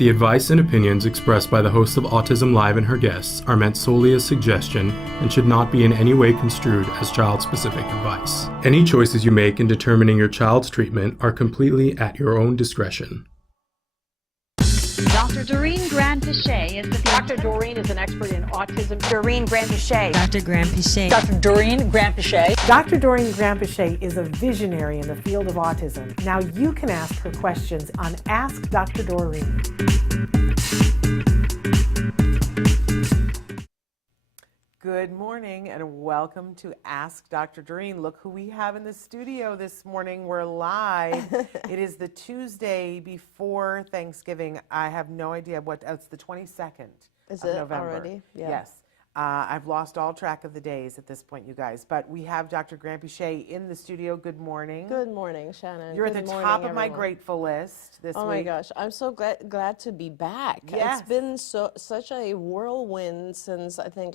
The advice and opinions expressed by the host of Autism Live and her guests are meant solely as suggestion and should not be in any way construed as child-specific advice. Any choices you make in determining your child's treatment are completely at your own discretion. Dr. Doreen Granpeesheh is the Dr. Doreen is an expert in autism. Doreen Granpeesheh. Dr. Granpeesheh. Dr. Doreen Granpeesheh. Dr. Doreen Granpeesheh is a visionary in the field of autism. Now you can ask her questions on Ask Dr. Doreen. Good morning and welcome to Ask Dr. Doreen. Look who we have in the studio this morning. We're live. It is the Tuesday before Thanksgiving. I have no idea what, it's the 22nd Is of it November. already? Yeah. Yes. I've lost all track of the days at this point, you guys. But we have Dr. Granpeesheh in the studio. Good morning. Good morning, Shannon. You're at Good the morning, top of my everyone. grateful list this week. Oh my gosh, I'm so glad to be back. Yes. It's been such a whirlwind since I think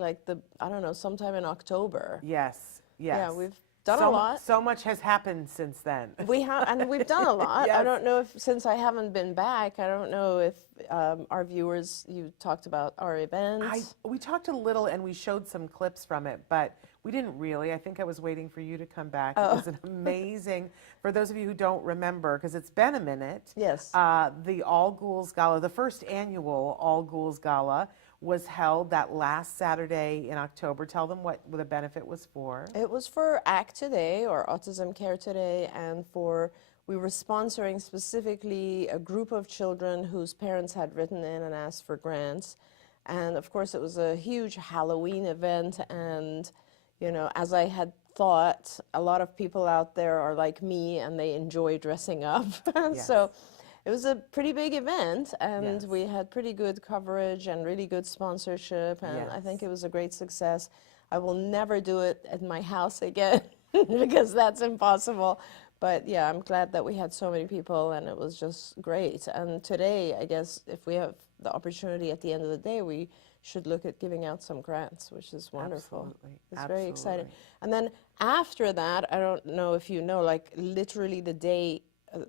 sometime in October. Yes, yes. Yeah, we've done a lot. So much has happened since then. We've done a lot. Yes. I don't know if, since I haven't been back, I don't know if our viewers, you talked about our events. We talked a little and we showed some clips from it, but we didn't really. I think I was waiting for you to come back. It was an amazing, for those of you who don't remember, because it's been a minute. Yes. The All Ghouls Gala, the first annual All Ghouls Gala, was held that last Saturday in October. Tell them what the benefit was for. It was for ACT Today, or Autism Care Today, and we were sponsoring specifically a group of children whose parents had written in and asked for grants. And of course it was a huge Halloween event, and you know, as I had thought, a lot of people out there are like me and they enjoy dressing up. Yes. So it was a pretty big event, and Yes. we had pretty good coverage and really good sponsorship, and I think it was a great success. I will never do it at my house again because that's impossible. But yeah, I'm glad that we had so many people, and it was just great. And today, I guess, if we have the opportunity at the end of the day, we should look at giving out some grants, which is wonderful. Absolutely. It's very exciting. Absolutely. And then after that, I don't know if you know, like literally the day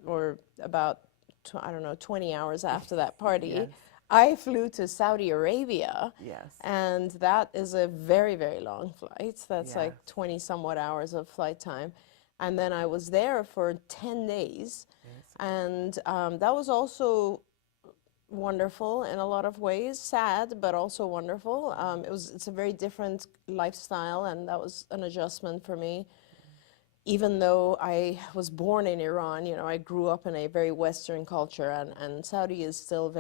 or about 20 hours after that party, Yes. I flew to Saudi Arabia. Yes. And that is a very, very long flight. That's like Yes. 20 somewhat hours of flight time. And then I was there for 10 days. Yes. And that was also wonderful in a lot of ways, sad, but also wonderful. It's a very different lifestyle, and that was an adjustment for me. Even though I was born in Iran, you know, I grew up in a very Western culture, and Saudi is still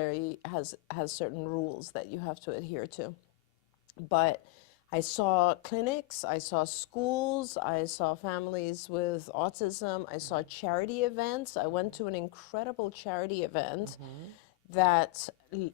has certain rules that you have to adhere to. But I saw clinics, I saw schools, I saw families with autism, I saw charity events. I went to an incredible charity event that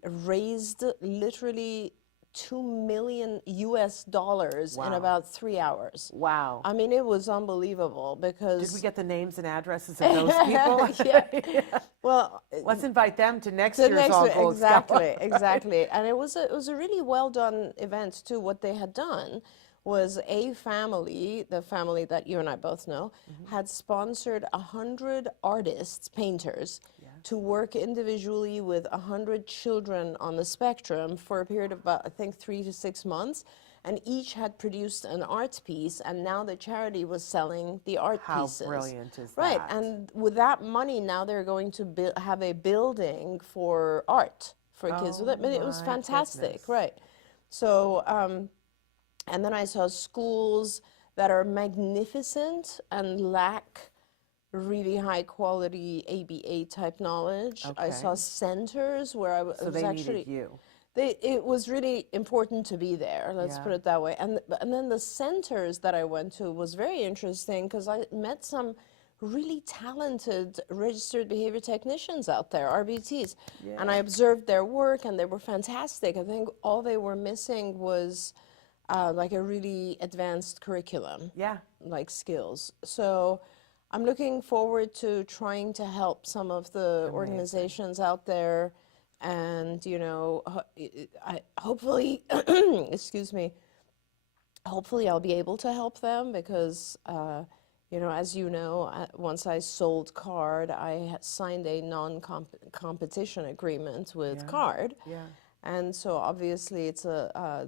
raised literally $2 million in about 3 hours. Wow. I mean, it was unbelievable because... Did we get the names and addresses of those people? Yeah. Well, let's invite them to next the year's next All one, Ghouls Gala. exactly. And it was a really well done event too. What they had done was a family, the family that you and I both know, had sponsored 100 artists, painters, to work individually with 100 children on the spectrum for a period of about, I think, 3 to 6 months. And each had produced an art piece, and now the charity was selling the art pieces. How brilliant is that? Right, and with that money, now they're going to have a building for art for kids. So that, I mean, it was my fantastic, goodness. right? So, and then I saw schools that are magnificent and lack really high quality ABA type knowledge. I saw Okay. centers where I was So they actually... needed you. It was really important to be there, let's Yeah. put it that way. And then the centers that I went to was very interesting because I met some really talented registered behavior technicians out there, RBTs. And I observed their work, and they were fantastic. I think all they were missing was like a really advanced curriculum, Yeah. like skills. So I'm looking forward to trying to help some of the organizations out there. And, you know, hopefully, excuse me, hopefully I'll be able to help them because, You know, as you know, once I sold Card, I signed a non-competition agreement with Card. Yeah. And so obviously it's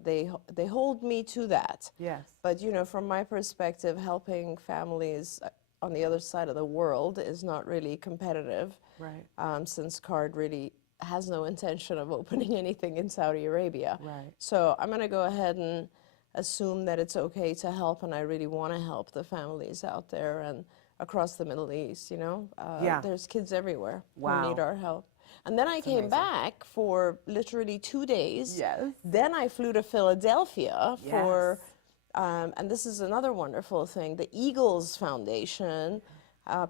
they hold me to that. Yes. But you know, from my perspective, helping families on the other side of the world is not really competitive. Right. Since Card really has no intention of opening anything in Saudi Arabia. Right. So I'm going to go ahead and assume that it's okay to help, and I really want to help the families out there and across the Middle East, you know. Yeah. There's kids everywhere Wow. who need our help. And then I came back for literally 2 days. Yes. Then I flew to Philadelphia for, Yes. and this is another wonderful thing, the Eagles Foundation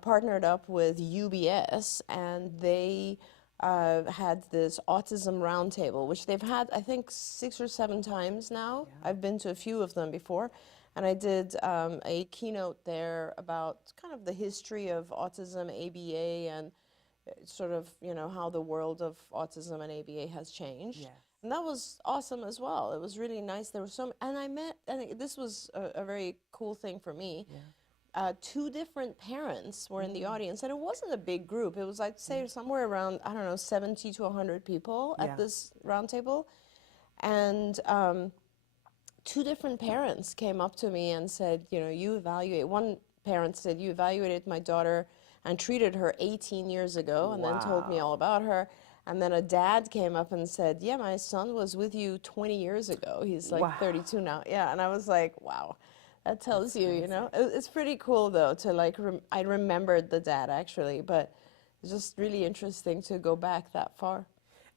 partnered up with UBS, and they had this autism roundtable, which they've had, I think, 6 or 7 times now. I've been to a few of them before. And I did a keynote there about kind of the history of autism, ABA, and sort of, you know, how the world of autism and ABA has changed. Yes. And that was awesome as well. It was really nice. There were and I met, and this was a very cool thing for me. Yeah. 2 different parents were in the audience, and it wasn't a big group. It was, I'd say, somewhere around, I don't know, 70 to 100 people at this roundtable. And 2 different parents came up to me and said, you know, one parent said, you evaluated my daughter and treated her 18 years ago, and then told me all about her. And then a dad came up and said, yeah, my son was with you 20 years ago. He's like 32 now. Yeah, and I was like, wow, that tells you, you know. It's pretty cool, though, to like, I remembered the dad, actually, but it's just really interesting to go back that far.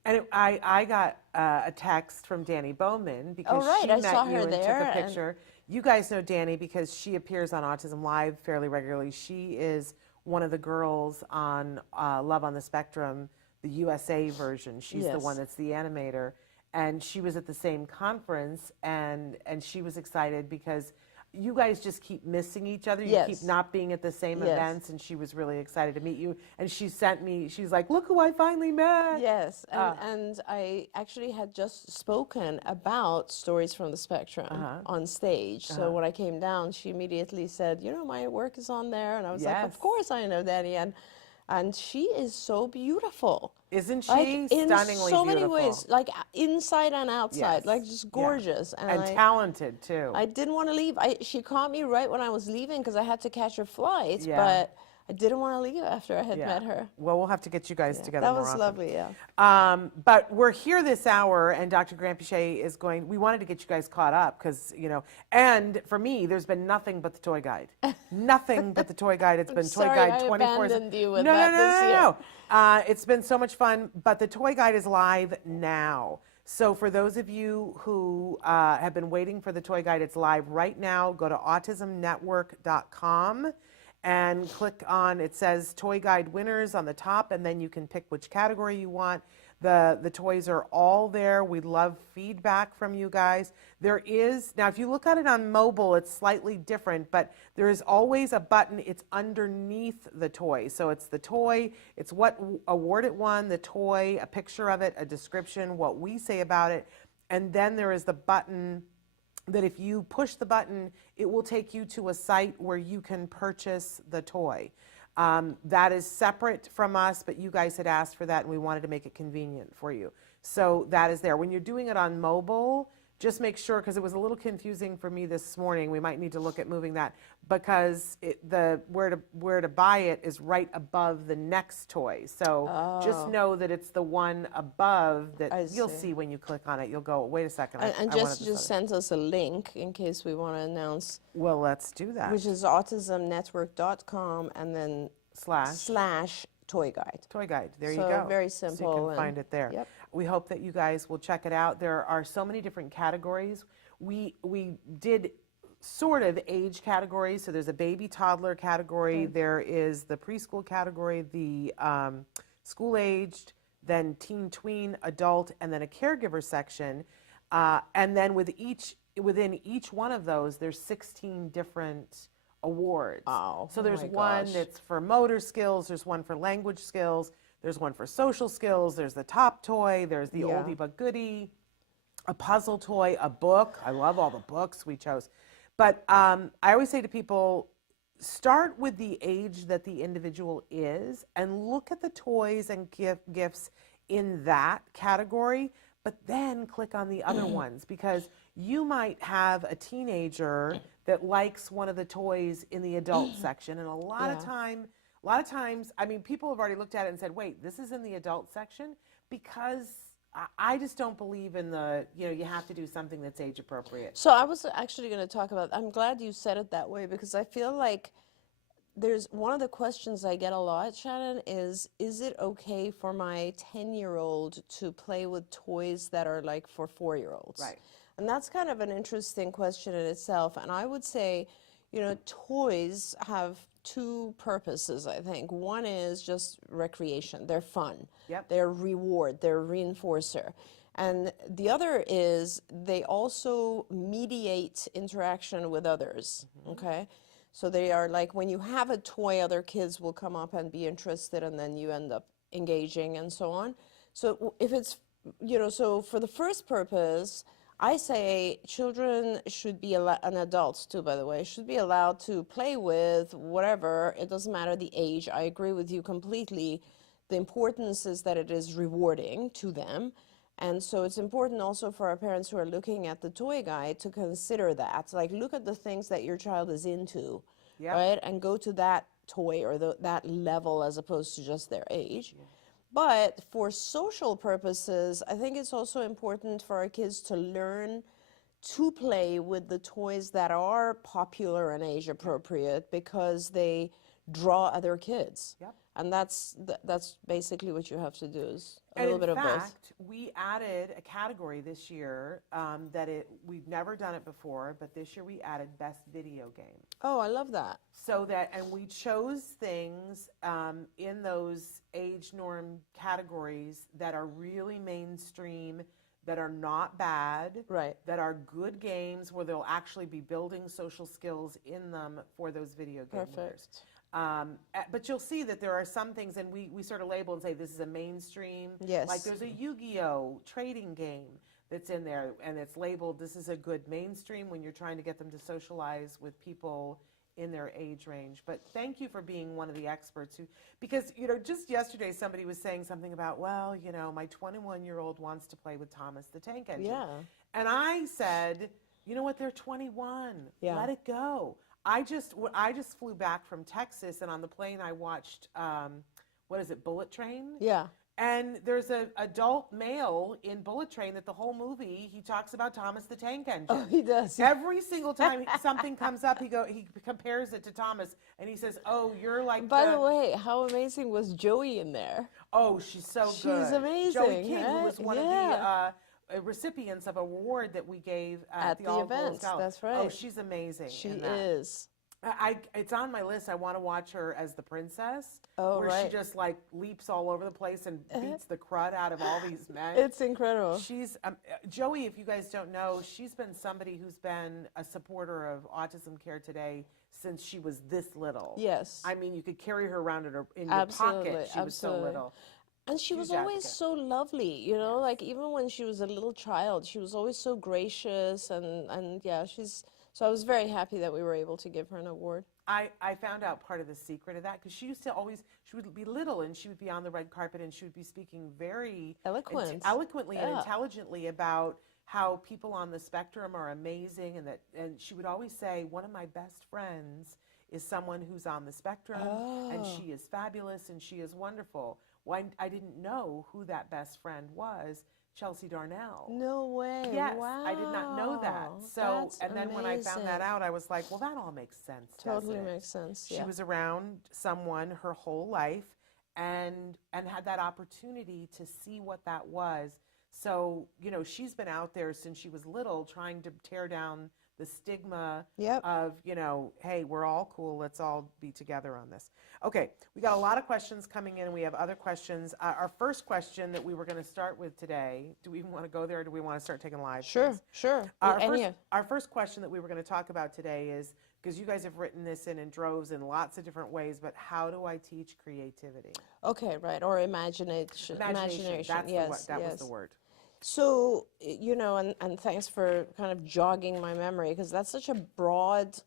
And I got a text from Danny Bowman because she I met saw you her and there, took a picture. You guys know Danny because she appears on Autism Live fairly regularly. She is one of the girls on Love on the Spectrum, the USA version. She's the one that's the animator. And she was at the same conference, and she was excited because you guys just keep missing each other. You keep not being at the same events, and she was really excited to meet you. And she sent me, she's like, look who I finally met. Yes, and I actually had just spoken about Stories from the Spectrum on stage. So when I came down, she immediately said, you know, my work is on there. And I was like, of course I know Danny. And she is so beautiful. Isn't she? Like, in Stunningly so many beautiful. ways, like inside and outside, like just gorgeous. And talented, too. I didn't want to leave. She caught me right when I was leaving because I had to catch her flight, but I didn't want to leave after I had met her. Well, we'll have to get you guys together That more was often. lovely, yeah. But we're here this hour, and Dr. Granpeesheh is we wanted to get you guys caught up because, you know, and for me, there's been nothing but the toy guide. Nothing but the toy guide. It's been Toy Guide 24/7. I abandoned you with that this year. No. It's been so much fun, but the toy guide is live now. So for those of you who have been waiting for the toy guide, it's live right now. Go to autismnetwork.com. and click on, it says Toy Guide Winners on the top, and then you can pick which category you want. The toys are all there. We love feedback from you guys. There is, now if you look at it on mobile, it's slightly different, but there is always a button. It's underneath the toy. So it's the toy, it's what award it won, the toy, a picture of it, a description, what we say about it, and then there is the button that if you push the button, it will take you to a site where you can purchase the toy. That is separate from us, but you guys had asked for that, and we wanted to make it convenient for you. So that is there. When you're doing it on mobile, just make sure, because it was a little confusing for me this morning, we might need to look at moving that, because where to buy it is right above the next toy. So just know that it's the one above that you'll see when you click on it. You'll go, wait a second. And just send us a link in case we want to announce. Well, let's do that. Which is autismnetwork.com and then slash toy guide. Toy guide. There you So go. very simple. So you can find it there. Yep. We hope that you guys will check it out. There are so many different categories. We did sort of age categories. So there's a baby toddler category. There is the preschool category, the school aged, then teen tween, adult, and then a caregiver section. And then within each one of those, there's 16 different awards. Oh, so there's my one gosh. that's for motor skills, there's one for language skills, there's one for social skills, there's the top toy, there's the oldie but goodie, a puzzle toy, a book. I love all the books we chose. But I always say to people, start with the age that the individual is and look at the toys and gifts in that category, but then click on the other ones, because you might have a teenager that likes one of the toys in the adult section, and a lot of times, I mean, people have already looked at it and said, wait, this is in the adult section, because I just don't believe in you have to do something that's age appropriate. So I was actually going to talk about, I'm glad you said it that way, because I feel like there's one of the questions I get a lot, Shannon, is it okay for my 10-year-old to play with toys that are like for 4-year-olds? Right. And that's kind of an interesting question in itself. And I would say, toys have two purposes, I think. One is just recreation. They're fun. Yep. They're reward. They're reinforcer. And the other is they also mediate interaction with others, okay? So they are like, when you have a toy, other kids will come up and be interested, and then you end up engaging and so on. So if it's, so for the first purpose, I say children should be allowed, and adults too, by the way, should be allowed to play with whatever. It doesn't matter the age. I agree with you completely. The importance is that it is rewarding to them. And so it's important also for our parents who are looking at the toy guide to consider that. Like, look at the things that your child is into, right? And go to that toy or that level as opposed to just their age. Yeah. But for social purposes, I think it's also important for our kids to learn to play with the toys that are popular and age appropriate, because they draw other kids. Yep. And that's basically what you have to do, is a little bit of both. In fact, we added a category this year we've never done it before, but this year we added best video game. Oh, I love that. And we chose things in those age norm categories that are really mainstream, that are not bad, right, that are good games where they'll actually be building social skills in them for those video game winners. But you'll see that there are some things, and we sort of label and say this is a mainstream. Yes. Like there's a Yu-Gi-Oh! Trading game that's in there, and it's labeled this is a good mainstream when you're trying to get them to socialize with people in their age range. But thank you for being one of the experts because just yesterday somebody was saying something about, well, my 21-year-old wants to play with Thomas the Tank Engine. Yeah. And I said, you know what, they're 21. Yeah. Let it go. I just flew back from Texas, and on the plane I watched, Bullet Train? Yeah. And there's an adult male in Bullet Train that the whole movie, he talks about Thomas the Tank Engine. Oh, he does. Every single time something comes up, he compares it to Thomas, and he says, oh, you're like By the way, how amazing was Joey in there? Oh, she's so good. She's amazing. Joey King, right? who was one of the recipients of an award that we gave at the event. That's right. Oh, she's amazing. She is. It's on my list. I want to watch her as the princess, where she just like leaps all over the place and beats the crud out of all these men. It's incredible. She's Joey. If you guys don't know, she's been somebody who's been a supporter of Autism Care Today since she was this little. Yes. I mean, you could carry her around in your pocket. She was so little. And she was always so lovely, like even when she was a little child, she was always so gracious and yeah, so I was very happy that we were able to give her an award. I found out part of the secret of that because she would be little and she would be on the red carpet and she would be speaking very eloquently and intelligently about how people on the spectrum are amazing, and she would always say, one of my best friends is someone who's on the spectrum and she is fabulous and she is wonderful. Well, I didn't know who that best friend was. Chelsea Darnell. No way. Yes, wow. I did not know that. So, That's and then when I found that out, I was like, well, that all makes sense. Totally makes sense. She was around someone her whole life and had that opportunity to see what that was. So, she's been out there since she was little trying to tear down the stigma of, hey, we're all cool. Let's all be together on this. Okay, we got a lot of questions coming in, and we have other questions. Our first question that we were going to start with today, do we even want to go there, or do we want to start taking live? Sure. Our first question that we were going to talk about today is, because you guys have written this in droves in lots of different ways, but how do I teach creativity? Okay, right, or imagination. That's that was the word. So, and thanks for kind of jogging my memory, because that's such a broad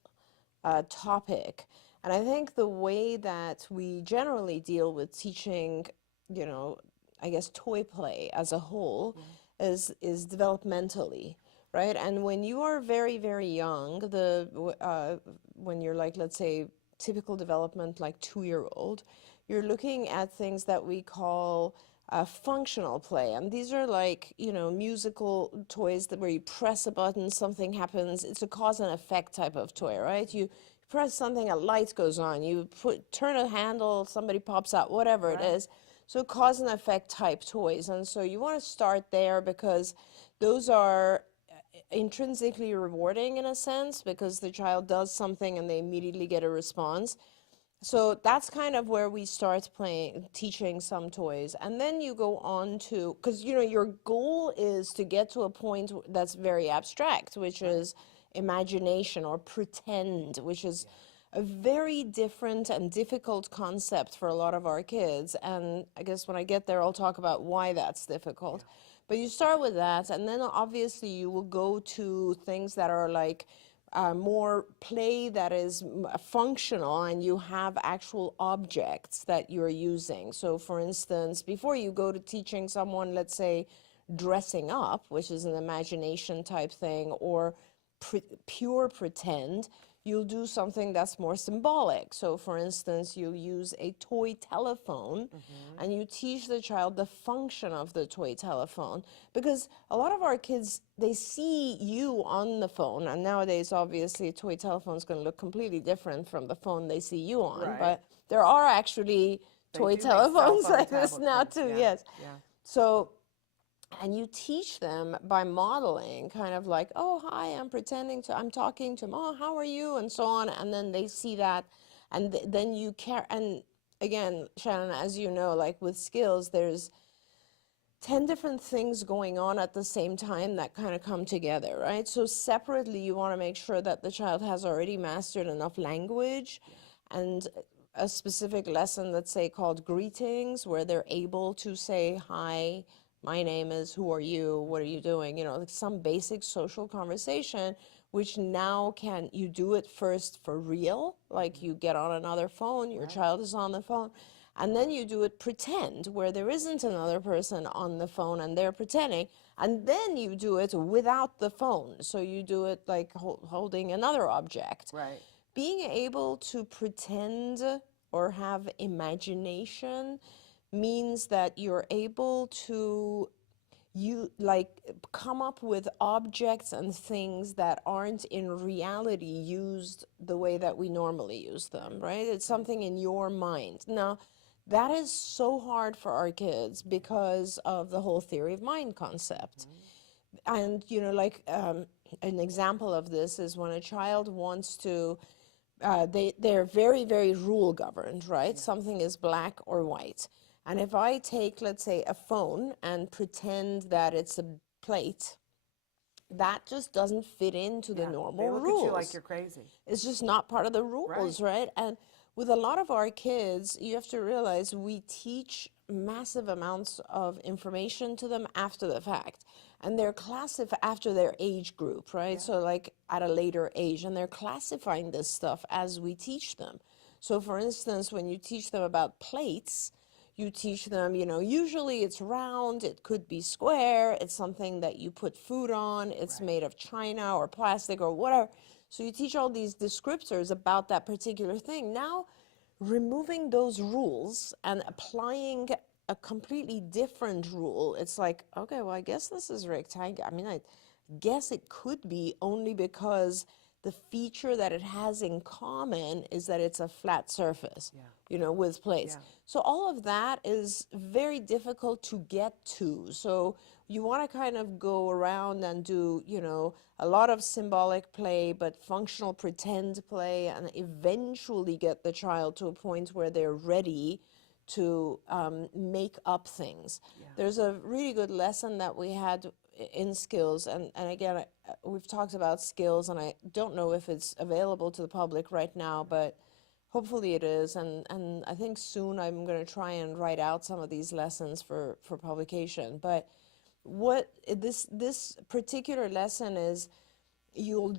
topic. And I think the way that we generally deal with teaching, you know, I guess toy play as a whole is developmentally, right? And when you are very, very young, when you're like, let's say, typical development, like 2-year-old, you're looking at things that we call functional play. And these are like, you know, musical toys where you press a button, something happens. It's a cause and effect type of toy, right? You press something, a light goes on. You turn a handle, somebody pops out, whatever it is. So cause and effect type toys. And so you want to start there because those are intrinsically rewarding in a sense because the child does something and they immediately get a response. So that's kind of where we start teaching some toys. And then you go on to, because, you know, your goal is to get to a point that's very abstract, which is imagination or pretend, which is a very different and difficult concept for a lot of our kids. And I guess when I get there, I'll talk about why that's difficult. But you start with that, and then obviously you will go to things that are like more play that is functional, and you have actual objects that you're using. So for instance, before you go to teaching someone, let's say, dressing up, which is an imagination type thing, or pure pretend, you'll do something that's more symbolic. So for instance, you'll use a toy telephone and you teach the child the function of the toy telephone. Because a lot of our kids, they see you on the phone, and nowadays obviously a toy telephone is going to look completely different from the phone they see you on, but there are actually toy telephones like this now too, yes. So, and you teach them by modeling, kind of like, oh, hi, I'm talking to Mom, how are you, and so on, and then they see that, and then you care. And again, Shannon, as you know, like with skills, there's 10 different things going on at the same time that kind of come together, right? So separately, you want to make sure that the child has already mastered enough language and a specific lesson, let's say, called greetings, where they're able to say, hi, my name is, who are you, what are you doing, you know, like some basic social conversation, which now you do it first for real, like you get on another phone, your child is on the phone, and then you do it pretend, where there isn't another person on the phone and they're pretending, and then you do it without the phone, so you do it like holding another object. Right. Being able to pretend or have imagination means that you're able to come up with objects and things that aren't in reality used the way that we normally use them, right? It's something in your mind. Now, that is so hard for our kids because of the whole theory of mind concept. And, you know, like an example of this is when a child wants to, they're very, very rule governed, right? Something is black or white. And if I take, let's say, a phone and pretend that it's a plate, that just doesn't fit into the normal they look rules. at you like you're crazy. It's just not part of the rules, right? And with a lot of our kids, you have to realize we teach massive amounts of information to them after the fact. And they're classified after their age group, right? So like at a later age, and they're classifying this stuff as we teach them. So for instance, when you teach them about plates, you teach them, you know, usually it's round, it could be square, it's something that you put food on, it's made of china or plastic or whatever. So you teach all these descriptors about that particular thing. Now, removing those rules and applying a completely different rule, it's like, okay, well, I guess this is rectangular. I mean, I guess it could be only because the feature that it has in common is that it's a flat surface, you know, with plates. So all of that is very difficult to get to. So you want to kind of go around and do, you know, a lot of symbolic play, but functional pretend play, and eventually get the child to a point where they're ready to make up things. There's a really good lesson that we had in skills, and again, we've talked about skills, and I don't know if it's available to the public right now, but hopefully it is, and I think soon I'm going to try and write out some of these lessons for publication. But what this particular lesson is you'll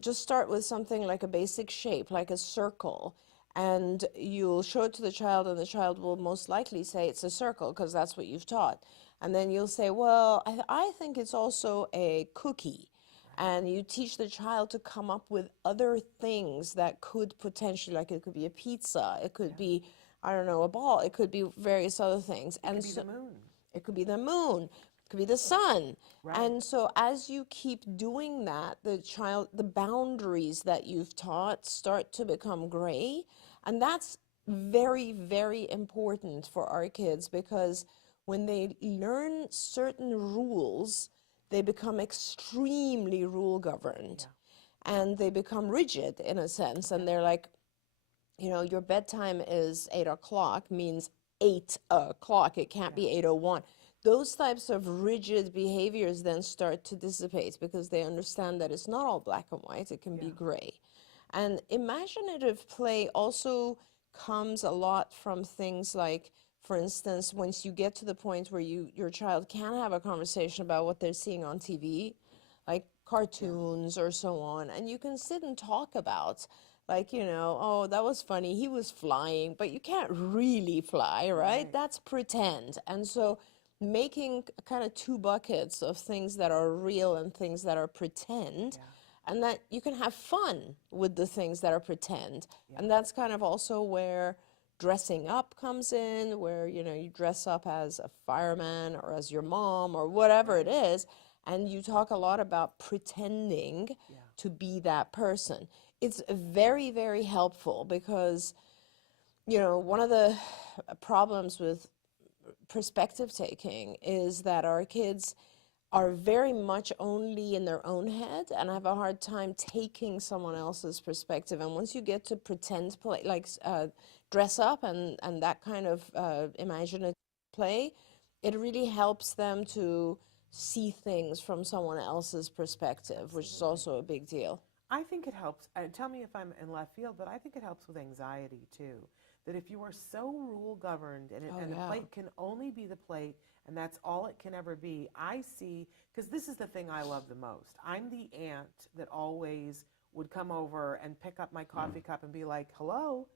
just start with something like a basic shape, like a circle, and you'll show it to the child, and the child will most likely say it's a circle because that's what you've taught. And then you'll say, well, I think it's also a cookie. And you teach the child to come up with other things that could potentially, like it could be a pizza, it could be, I don't know, a ball, it could be various other things. It could be the moon. It could be the moon, it could be the sun. Right. And so as you keep doing that, the boundaries that you've taught start to become gray. And that's very, very important for our kids, because when they learn certain rules, they become extremely rule governed, and they become rigid in a sense. And they're like, you know, your bedtime is 8 o'clock means 8 o'clock. It can't be 8:01. Those types of rigid behaviors then start to dissipate because they understand that it's not all black and white, it can be gray. And imaginative play also comes a lot from things like, for instance, once you get to the point where your child can have a conversation about what they're seeing on TV, like cartoons or so on, and you can sit and talk about, like, you know, oh, that was funny, he was flying, but you can't really fly, right? That's pretend. And so making kind of two buckets of things that are real and things that are pretend, and that you can have fun with the things that are pretend. And that's kind of also where dressing up comes in, where, you know, you dress up as a fireman or as your mom or whatever it is, and you talk a lot about pretending to be that person. It's very, very helpful because, you know, one of the problems with perspective taking is that our kids are very much only in their own head and have a hard time taking someone else's perspective. And once you get to pretend play, like dress up and that kind of imaginative play, it really helps them to see things from someone else's perspective, which is also a big deal. I think it helps, and tell me if I'm in left field, but I think it helps with anxiety too. That if you are so rule governed and the plate can only be the plate and that's all it can ever be, I see, because this is the thing I love the most. I'm the aunt that always would come over and pick up my coffee cup and be like, hello,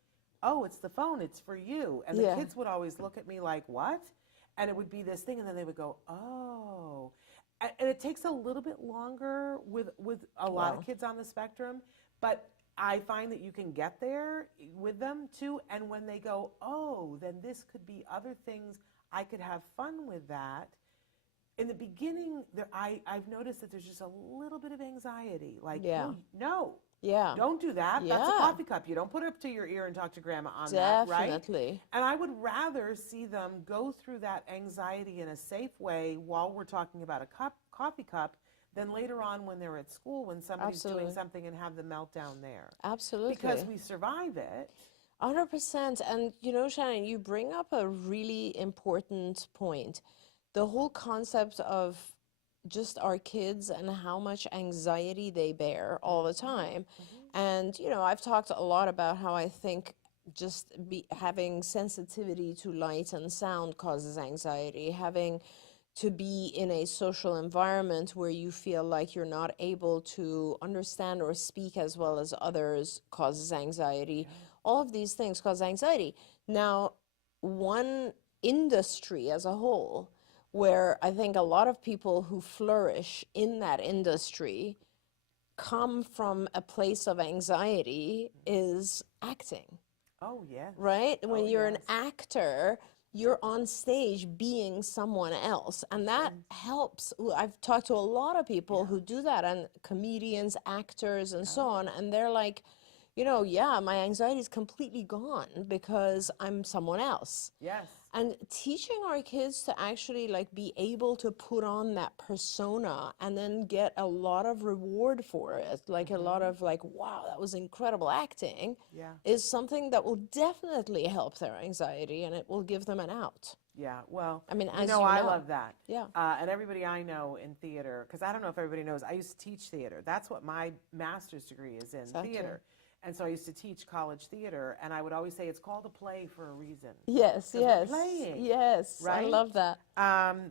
oh, it's the phone, it's for you. And the kids would always look at me like, what? And it would be this thing, and then they would go, oh. And it takes a little bit longer with a lot of kids on the spectrum, but I find that you can get there with them too. And when they go, oh, then this could be other things, I could have fun with that. In the beginning, I've noticed that there's just a little bit of anxiety. Like, oh, no, don't do that. That's a coffee cup. You don't put it up to your ear and talk to grandma on that, right? Definitely. And I would rather see them go through that anxiety in a safe way while we're talking about a coffee cup than later on when they're at school, when somebody's doing something, and have the meltdown there. Absolutely. Because we survive it. 100%. And, you know, Shannon, you bring up a really important point. The whole concept of just our kids and how much anxiety they bear all the time. And, you know, I've talked a lot about how I think just having sensitivity to light and sound causes anxiety. Having to be in a social environment where you feel like you're not able to understand or speak as well as others causes anxiety. All of these things cause anxiety. Now, one industry as a whole, where I think a lot of people who flourish in that industry come from a place of anxiety, is acting. Oh, yes. Right? When you're an actor, you're on stage being someone else, and that helps. I've talked to a lot of people who do that, and comedians, actors, and so on, and they're like, you know, my anxiety is completely gone because I'm someone else. Yes. And teaching our kids to actually like be able to put on that persona and then get a lot of reward for it, like a lot of like, wow, that was incredible acting, is something that will definitely help their anxiety, and it will give them an out. Yeah, well, I mean, I love that. Yeah. And everybody I know in theater, because I don't know if everybody knows, I used to teach theater. That's what my master's degree is in, theater. And so I used to teach college theater, and I would always say it's called a play for a reason. Yes, 'Cause we're yes, playing, yes. I right? love that.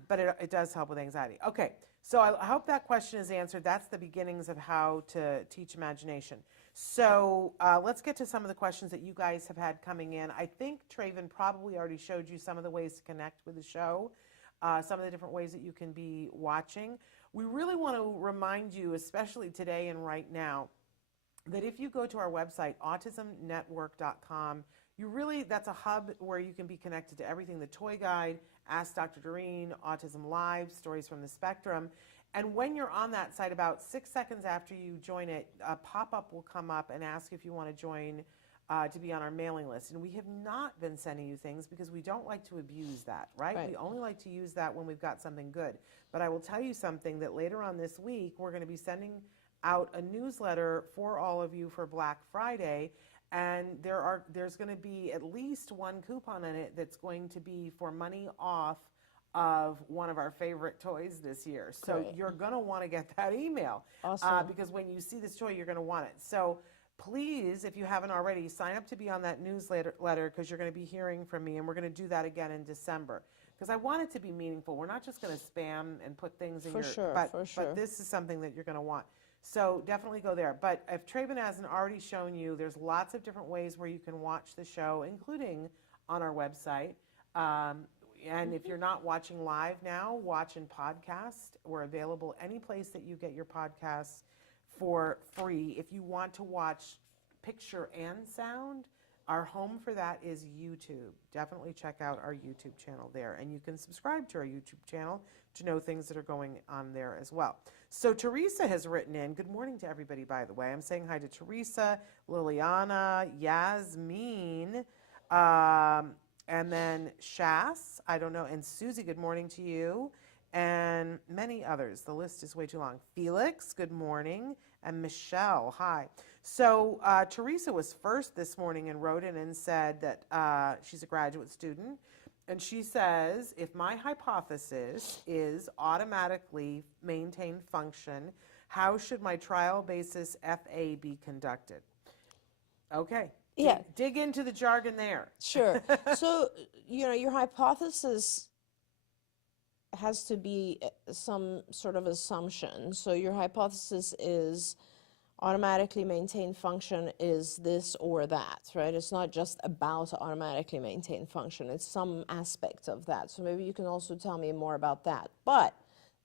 But it does help with anxiety. Okay, so I hope that question is answered. That's the beginnings of how to teach imagination. So let's get to some of the questions that you guys have had coming in. I think Traven probably already showed you some of the ways to connect with the show, some of the different ways that you can be watching. We really want to remind you, especially today and right now, that if you go to our website, autismnetwork.com, that's a hub where you can be connected to everything, the toy guide, Ask Dr. Doreen, Autism Live, Stories from the Spectrum. And when you're on that site, about 6 seconds after you join it, a pop-up will come up and ask if you want to join to be on our mailing list. And we have not been sending you things because we don't like to abuse that, right? We only like to use that when we've got something good. But I will tell you something that later on this week, we're going to be sending out a newsletter for all of you for Black Friday. And there's going to be at least one coupon in it that's going to be for money off of one of our favorite toys this year. So Great. you're going to want to get that email. Awesome. Because when you see this toy, you're going to want it. So please, if you haven't already, sign up to be on that newsletter because you're going to be hearing from me, and we're going to do that again in December. Because I want it to be meaningful. We're not just going to spam and put things in For sure. But this is something that you're going to want. So definitely go there. But if Traven hasn't already shown you, there's lots of different ways where you can watch the show, including on our website. And if you're not watching live now, watch in podcast. We're available any place that you get your podcasts for free. If you want to watch picture and sound, our home for that is YouTube. Definitely check out our YouTube channel there. And you can subscribe to our YouTube channel to know things that are going on there as well. So Teresa has written in, good morning to everybody, by the way. I'm saying hi to Teresa, Liliana, Yasmin, and then Shas, I don't know, and Susie, good morning to you, and many others. The list is way too long. Felix, good morning, and Michelle, hi. So Teresa was first this morning and wrote in and said that she's a graduate student, and she says, if my hypothesis is automatically maintain function, how should my trial basis FA be conducted? Okay. Yeah. Dig into the jargon there. Sure. So, your hypothesis has to be some sort of assumption. So your hypothesis is automatically maintain function is this or that, right? It's not just about automatically maintain function. It's some aspect of that. So maybe you can also tell me more about that. But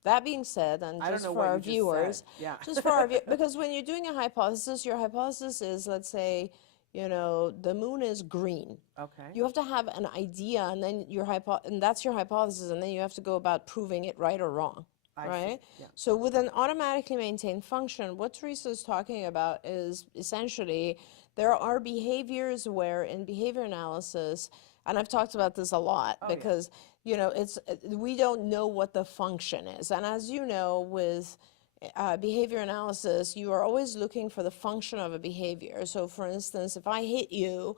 that being said, and just for our viewers, just for our because when you're doing a hypothesis, your hypothesis is, let's say, the moon is green. Okay. You have to have an idea, and then and that's your hypothesis, and then you have to go about proving it right or wrong. Right? Yeah. So with an automatically maintained function, what Teresa is talking about is essentially there are behaviors where in behavior analysis, and I've talked about this a lot because, we don't know what the function is. And as you know, with behavior analysis, you are always looking for the function of a behavior. So for instance, if I hit you,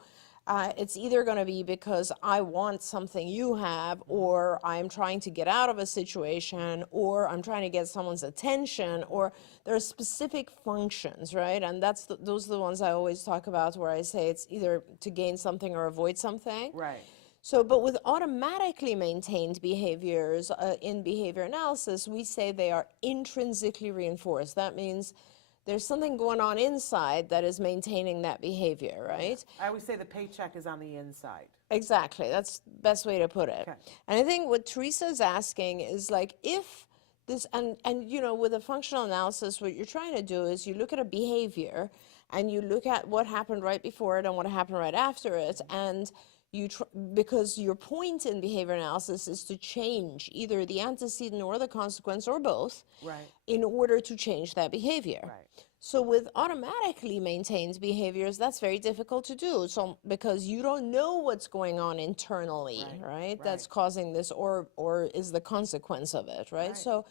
it's either going to be because I want something you have, or I'm trying to get out of a situation, or I'm trying to get someone's attention, or there are specific functions, right? And those are the ones I always talk about where I say it's either to gain something or avoid something. Right. So, but with automatically maintained behaviors in behavior analysis, we say they are intrinsically reinforced. That means there's something going on inside that is maintaining that behavior, right? I always say the paycheck is on the inside. Exactly. That's the best way to put it. Okay. And I think what Teresa's asking is like, if this, and with a functional analysis, what you're trying to do is you look at a behavior and you look at what happened right before it and what happened right after it, and because your point in behavior analysis is to change either the antecedent or the consequence or both, right, in order to change that behavior. Right. So with automatically maintained behaviors, that's very difficult to do. So because you don't know what's going on internally, right? That's causing this or is the consequence of it, right? So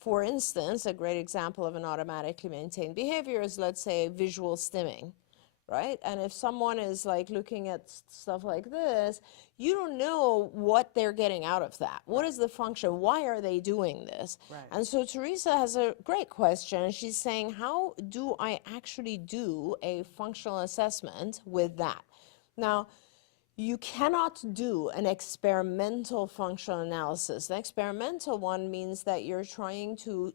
for instance, a great example of an automatically maintained behavior is, let's say, visual stimming. right? And if someone is like looking at stuff like this, you don't know what they're getting out of that. What is the function? Why are they doing this? Right. And so Teresa has a great question. She's saying, how do I actually do a functional assessment with that? Now, you cannot do an experimental functional analysis. The experimental one means that you're trying to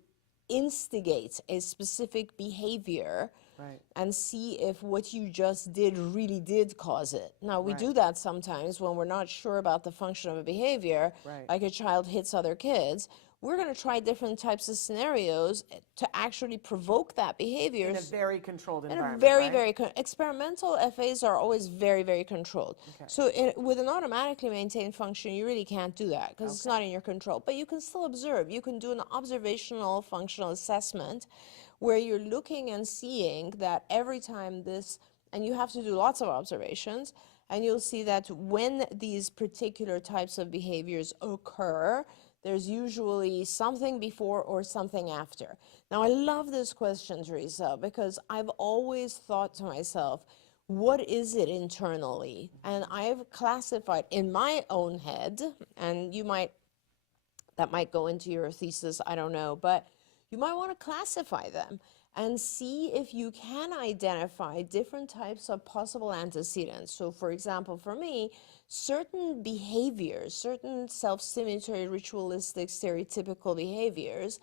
instigate a specific behavior Right. and see if what you just did really did cause it. Now, we Right. do that sometimes when we're not sure about the function of a behavior, Right. like a child hits other kids. We're going to try different types of scenarios to actually provoke that behavior. In a very controlled In environment, a very, right? very, experimental FAs are always very, very controlled. Okay. So with an automatically maintained function, you really can't do that because it's not in your control. But you can still observe. You can do an observational functional assessment where you're looking and seeing that every time this, and you have to do lots of observations, and you'll see that when these particular types of behaviors occur, there's usually something before or something after. Now, I love this question, Teresa, because I've always thought to myself, what is it internally? And I've classified in my own head, and that might go into your thesis, I don't know, but you might want to classify them and see if you can identify different types of possible antecedents. So for example, for me, certain behaviors, certain self-stimulatory, ritualistic, stereotypical behaviors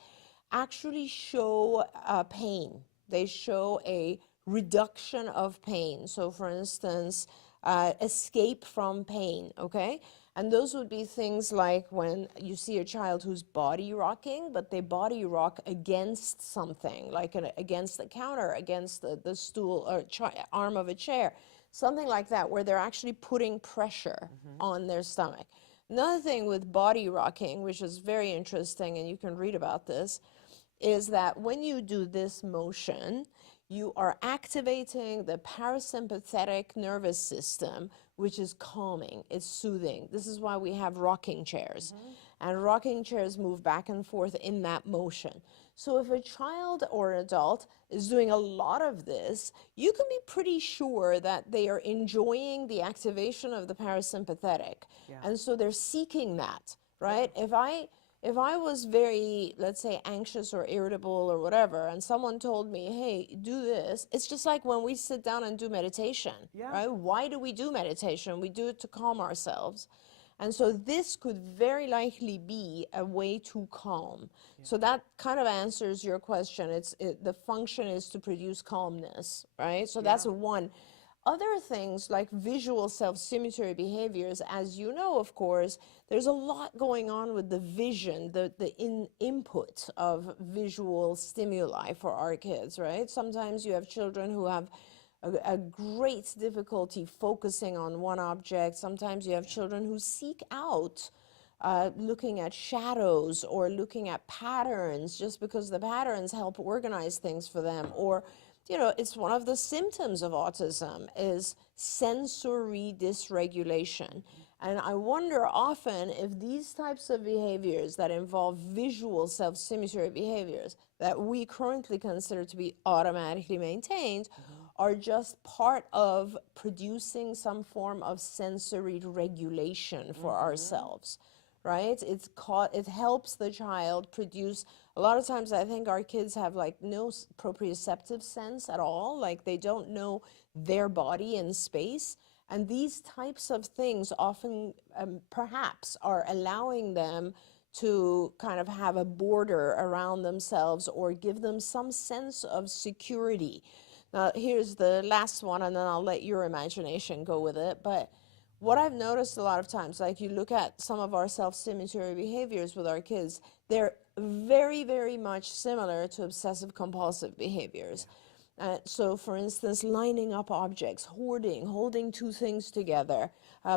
actually show pain. They show a reduction of pain. So for instance, escape from pain, okay? And those would be things like when you see a child who's body rocking, but they body rock against something, like against the counter, against the stool or arm of a chair, something like that, where they're actually putting pressure on their stomach. Another thing with body rocking, which is very interesting, and you can read about this, is that when you do this motion, you are activating the parasympathetic nervous system, which is calming, it's soothing. This is why we have rocking chairs. And rocking chairs move back and forth in that motion. So if a child or an adult is doing a lot of this, you can be pretty sure that they are enjoying the activation of the parasympathetic. Yeah. And so they're seeking that, right? If I was very, let's say, anxious or irritable or whatever, and someone told me, hey, do this, it's just like when we sit down and do meditation, right? Why do we do meditation? We do it to calm ourselves. And so this could very likely be a way to calm. So that kind of answers your question. The function is to produce calmness, right? So that's one. Other things like visual self-stimulatory behaviors, as you know, of course, there's a lot going on with the vision, the input of visual stimuli for our kids, right? Sometimes you have children who have a great difficulty focusing on one object. Sometimes you have children who seek out looking at shadows or looking at patterns just because the patterns help organize things for them. Or you know, it's one of the symptoms of autism is sensory dysregulation. And I wonder often if these types of behaviors that involve visual self-stimulatory behaviors that we currently consider to be automatically maintained are just part of producing some form of sensory regulation for ourselves. Right? It helps the child produce, a lot of times I think our kids have like no proprioceptive sense at all, like they don't know their body in space. And these types of things often perhaps are allowing them to kind of have a border around themselves or give them some sense of security. Now here's the last one, and then I'll let your imagination go with it. But what I've noticed a lot of times, like you look at some of our self-stimulatory behaviors with our kids, they're very, very much similar to obsessive-compulsive behaviors. So for instance, lining up objects, holding two things together,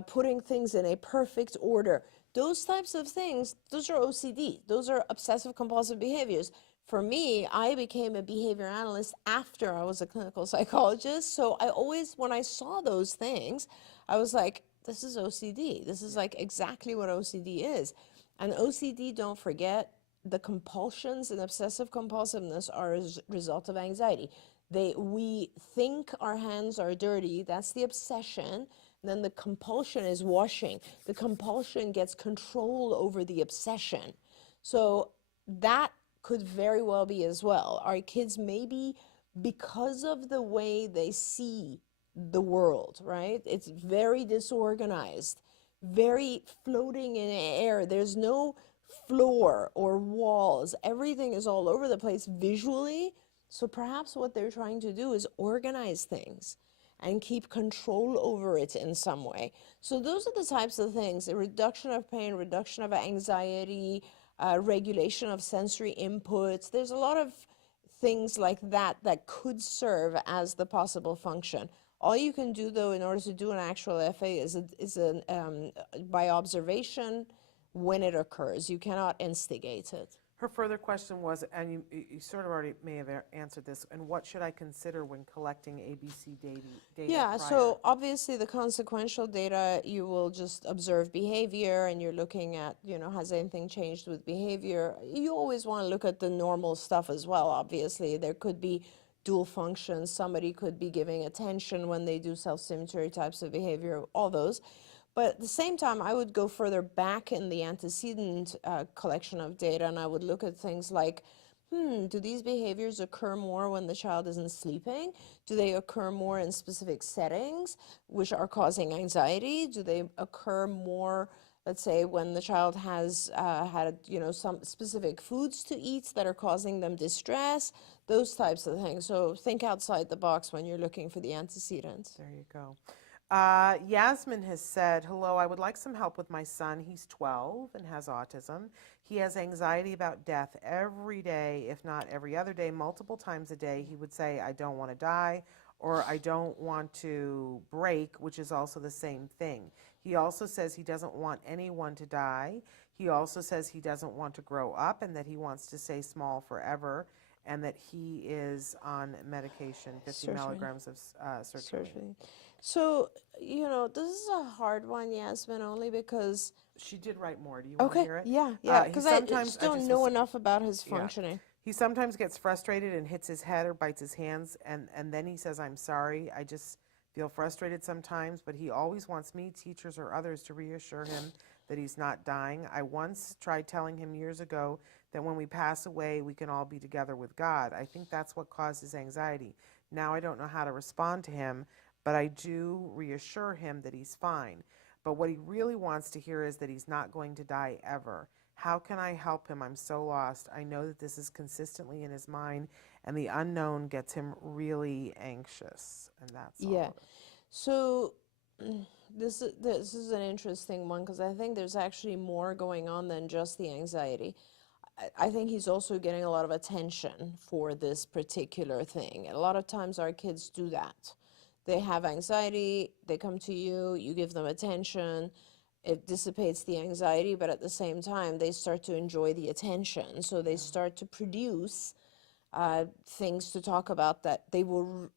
putting things in a perfect order. Those types of things, those are OCD. Those are obsessive-compulsive behaviors. For me, I became a behavior analyst after I was a clinical psychologist. So I always, when I saw those things, I was like, this is OCD. This is like exactly what OCD is. And OCD, don't forget, the compulsions and obsessive compulsiveness are a result of anxiety. We think our hands are dirty, that's the obsession. Then the compulsion is washing. The compulsion gets control over the obsession. So that could very well be as well. Our kids maybe, because of the way they see the world, right? It's very disorganized, very floating in air. There's no floor or walls. Everything is all over the place visually. So perhaps what they're trying to do is organize things and keep control over it in some way. So those are the types of things: a reduction of pain, reduction of anxiety, regulation of sensory inputs. There's a lot of things like that that could serve as the possible function. All you can do, though, in order to do an actual FA is by observation when it occurs. You cannot instigate it. Her further question was, and you sort of already may have answered this, and what should I consider when collecting ABC data Yeah, prior? so obviously the consequential data, you will just observe behavior and you're looking at, has anything changed with behavior? You always want to look at the normal stuff as well, obviously. There could be dual functions. Somebody could be giving attention when they do self-stimulatory types of behavior, all those. But at the same time, I would go further back in the antecedent collection of data, and I would look at things like, do these behaviors occur more when the child isn't sleeping? Do they occur more in specific settings which are causing anxiety? Do they occur more, let's say, when the child has had, some specific foods to eat that are causing them distress? Those types of things. So think outside the box when you're looking for the antecedents. There you go. Yasmin has said, hello, I would like some help with my son. He's 12 and has autism. He has anxiety about death every day, if not every other day, multiple times a day. He would say, I don't want to die, or I don't want to break, which is also the same thing. He also says he doesn't want anyone to die. He also says he doesn't want to grow up and that he wants to stay small forever, and that he is on medication, 50 milligrams of sertraline. Certainly. So, this is a hard one, Yasmin, only because... She did write more. Do you want to hear it? Yeah, because I just don't know enough about his functioning. He sometimes gets frustrated and hits his head or bites his hands, and then he says, I'm sorry, I just feel frustrated sometimes, but he always wants me, teachers, or others to reassure him that he's not dying. I once tried telling him years ago that when we pass away, we can all be together with God. I think that's what caused his anxiety. Now I don't know how to respond to him, but I do reassure him that he's fine. But what he really wants to hear is that he's not going to die ever. How can I help him? I'm so lost. I know that this is consistently in his mind, and the unknown gets him really anxious. And that's all. Yeah. So this is an interesting one, because I think there's actually more going on than just the anxiety. I think he's also getting a lot of attention for this particular thing. And a lot of times our kids do that. They have anxiety, they come to you, you give them attention, it dissipates the anxiety, but at the same time, they start to enjoy the attention. So they start to produce things to talk about that they will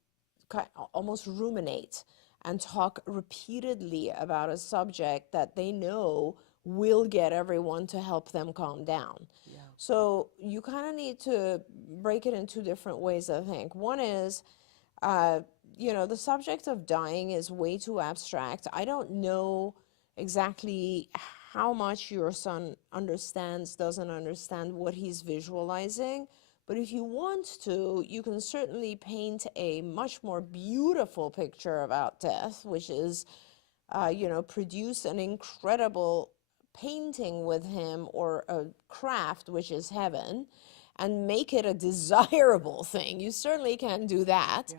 almost ruminate and talk repeatedly about a subject that they know will get everyone to help them calm down. Yeah. So you kind of need to break it in two different ways, I think. One is, the subject of dying is way too abstract. I don't know exactly how much your son doesn't understand what he's visualizing, but if you want to, you can certainly paint a much more beautiful picture about death, which is, produce an incredible painting with him, or a craft, which is heaven, and make it a desirable thing. You certainly can do that. Yeah.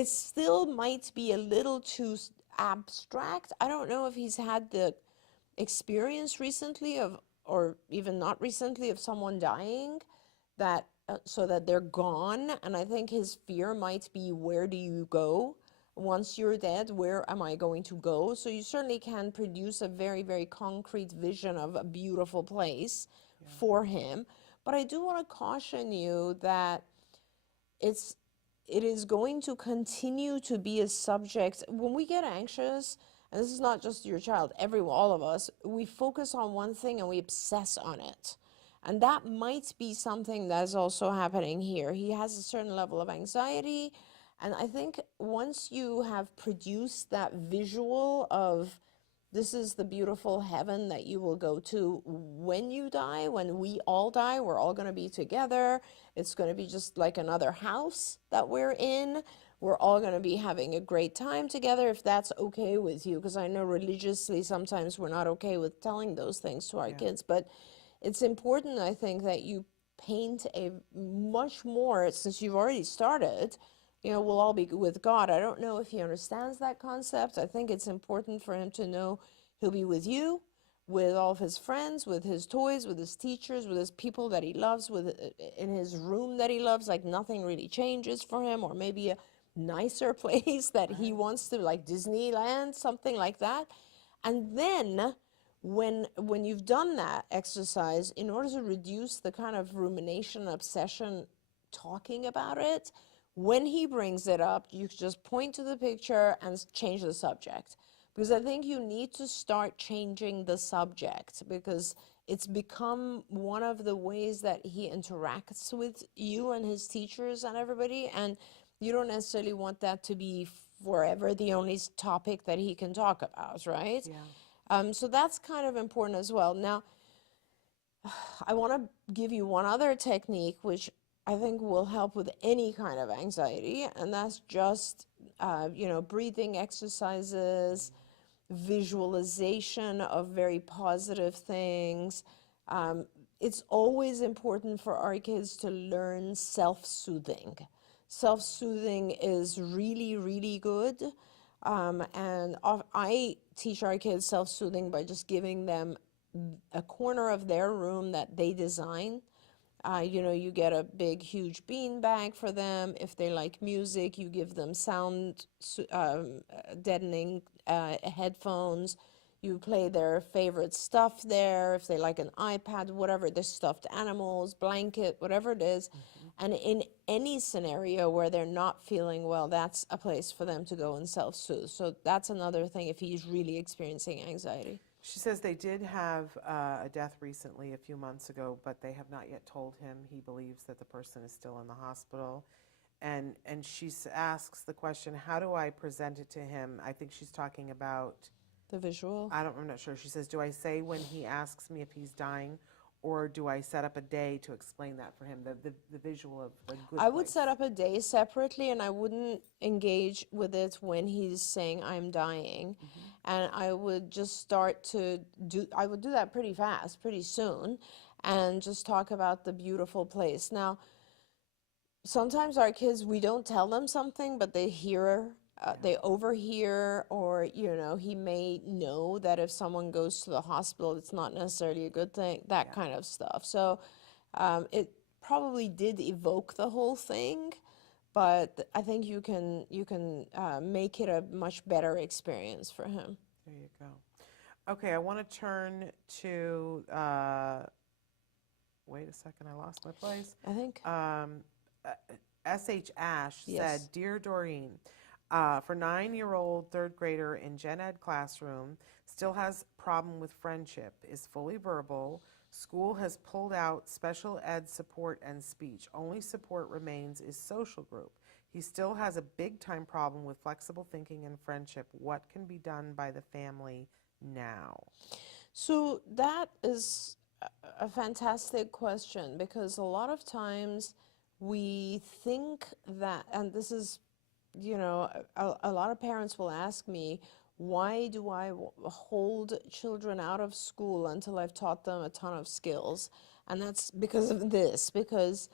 It still might be a little too abstract. I don't know if he's had the experience recently or even not recently, of someone dying that so that they're gone. And I think his fear might be, where do you go? Once you're dead, where am I going to go? So you certainly can produce a very, very concrete vision of a beautiful place for him. But I do want to caution you that it is going to continue to be a subject. When we get anxious, and this is not just your child, all of us, we focus on one thing and we obsess on it. And that might be something that's also happening here. He has a certain level of anxiety. And I think once you have produced that visual of this is the beautiful heaven that you will go to when you die, when we all die, we're all going to be together. It's going to be just like another house that we're in. We're all going to be having a great time together, if that's okay with you. Because I know religiously sometimes we're not okay with telling those things to our kids. But it's important, I think, that you paint a much more, since you've already started, we'll all be with God. I don't know if he understands that concept. I think it's important for him to know he'll be with you, with all of his friends, with his toys, with his teachers, with his people that he loves, in his room that he loves. Like nothing really changes for him, or maybe a nicer place that he wants to, like Disneyland, something like that. And then when you've done that exercise, in order to reduce the kind of rumination, obsession, talking about it, when he brings it up, you just point to the picture and change the subject. Because I think you need to start changing the subject, because it's become one of the ways that he interacts with you and his teachers and everybody, and you don't necessarily want that to be forever the only topic that he can talk about, right? Yeah. So that's kind of important as well. Now, I want to give you one other technique which I think will help with any kind of anxiety, and that's just, breathing exercises, visualization of very positive things. It's always important for our kids to learn self-soothing. Self-soothing is really, really good. And I teach our kids self-soothing by just giving them a corner of their room that they design. You get a big, huge bean bag for them. If they like music, you give them sound deadening headphones. You play their favorite stuff there. If they like an iPad, whatever, the stuffed animals, blanket, whatever it is. And in any scenario where they're not feeling well, that's a place for them to go and self-soothe. So that's another thing if he's really experiencing anxiety. She says they did have a death recently, a few months ago, but they have not yet told him. He believes that the person is still in the hospital. And she asks the question, how do I present it to him? I think she's talking about the visual. I'm not sure. She says, do I say when he asks me if he's dying, or do I set up a day to explain that for him, the visual of the good I would place? set up a day separately, and I wouldn't engage with it when he's saying I'm dying. And I would just start to I would do that pretty fast, pretty soon, and just talk about the beautiful place. Now, sometimes our kids, we don't tell them something, but they hear, they overhear, or, he may know that if someone goes to the hospital, it's not necessarily a good thing, that kind of stuff. So it probably did evoke the whole thing, but I think you can make it a much better experience for him. There you go. Okay, I want to turn to, wait a second, I lost my place. I think. S.H. Ash Yes. said, Dear Doreen, for 9-year-old third grader in gen ed classroom, still has problem with friendship, is fully verbal. School has pulled out special ed support and speech. Only support remains is social group. He still has a big time problem with flexible thinking and friendship. What can be done by the family now? So that is a fantastic question, because a lot of times we think that, and this is, a lot of parents will ask me, why do I hold children out of school until I've taught them a ton of skills? And that's because of this, because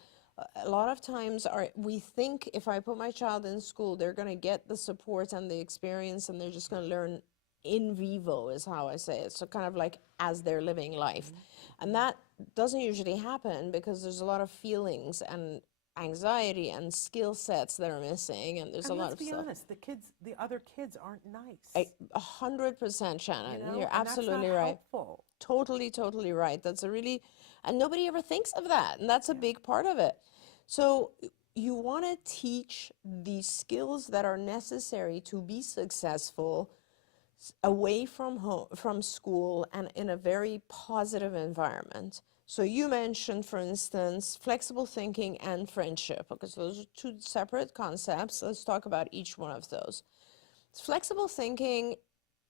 a lot of times we think if I put my child in school, they're going to get the support and the experience, and they're just going to learn in vivo, is how I say it. So kind of like as they're living life. And that doesn't usually happen, because there's a lot of feelings and anxiety and skill sets that are missing, and there's a lot of stuff. Let's be honest, the other kids aren't nice. 100%, Shannon. You're and absolutely that's not right. helpful. Totally right. That's and nobody ever thinks of that, and that's a big part of it. So you want to teach the skills that are necessary to be successful away from home, from school, and in a very positive environment. So you mentioned, for instance, flexible thinking and friendship, because those are two separate concepts. Let's talk about each one of those. Flexible thinking,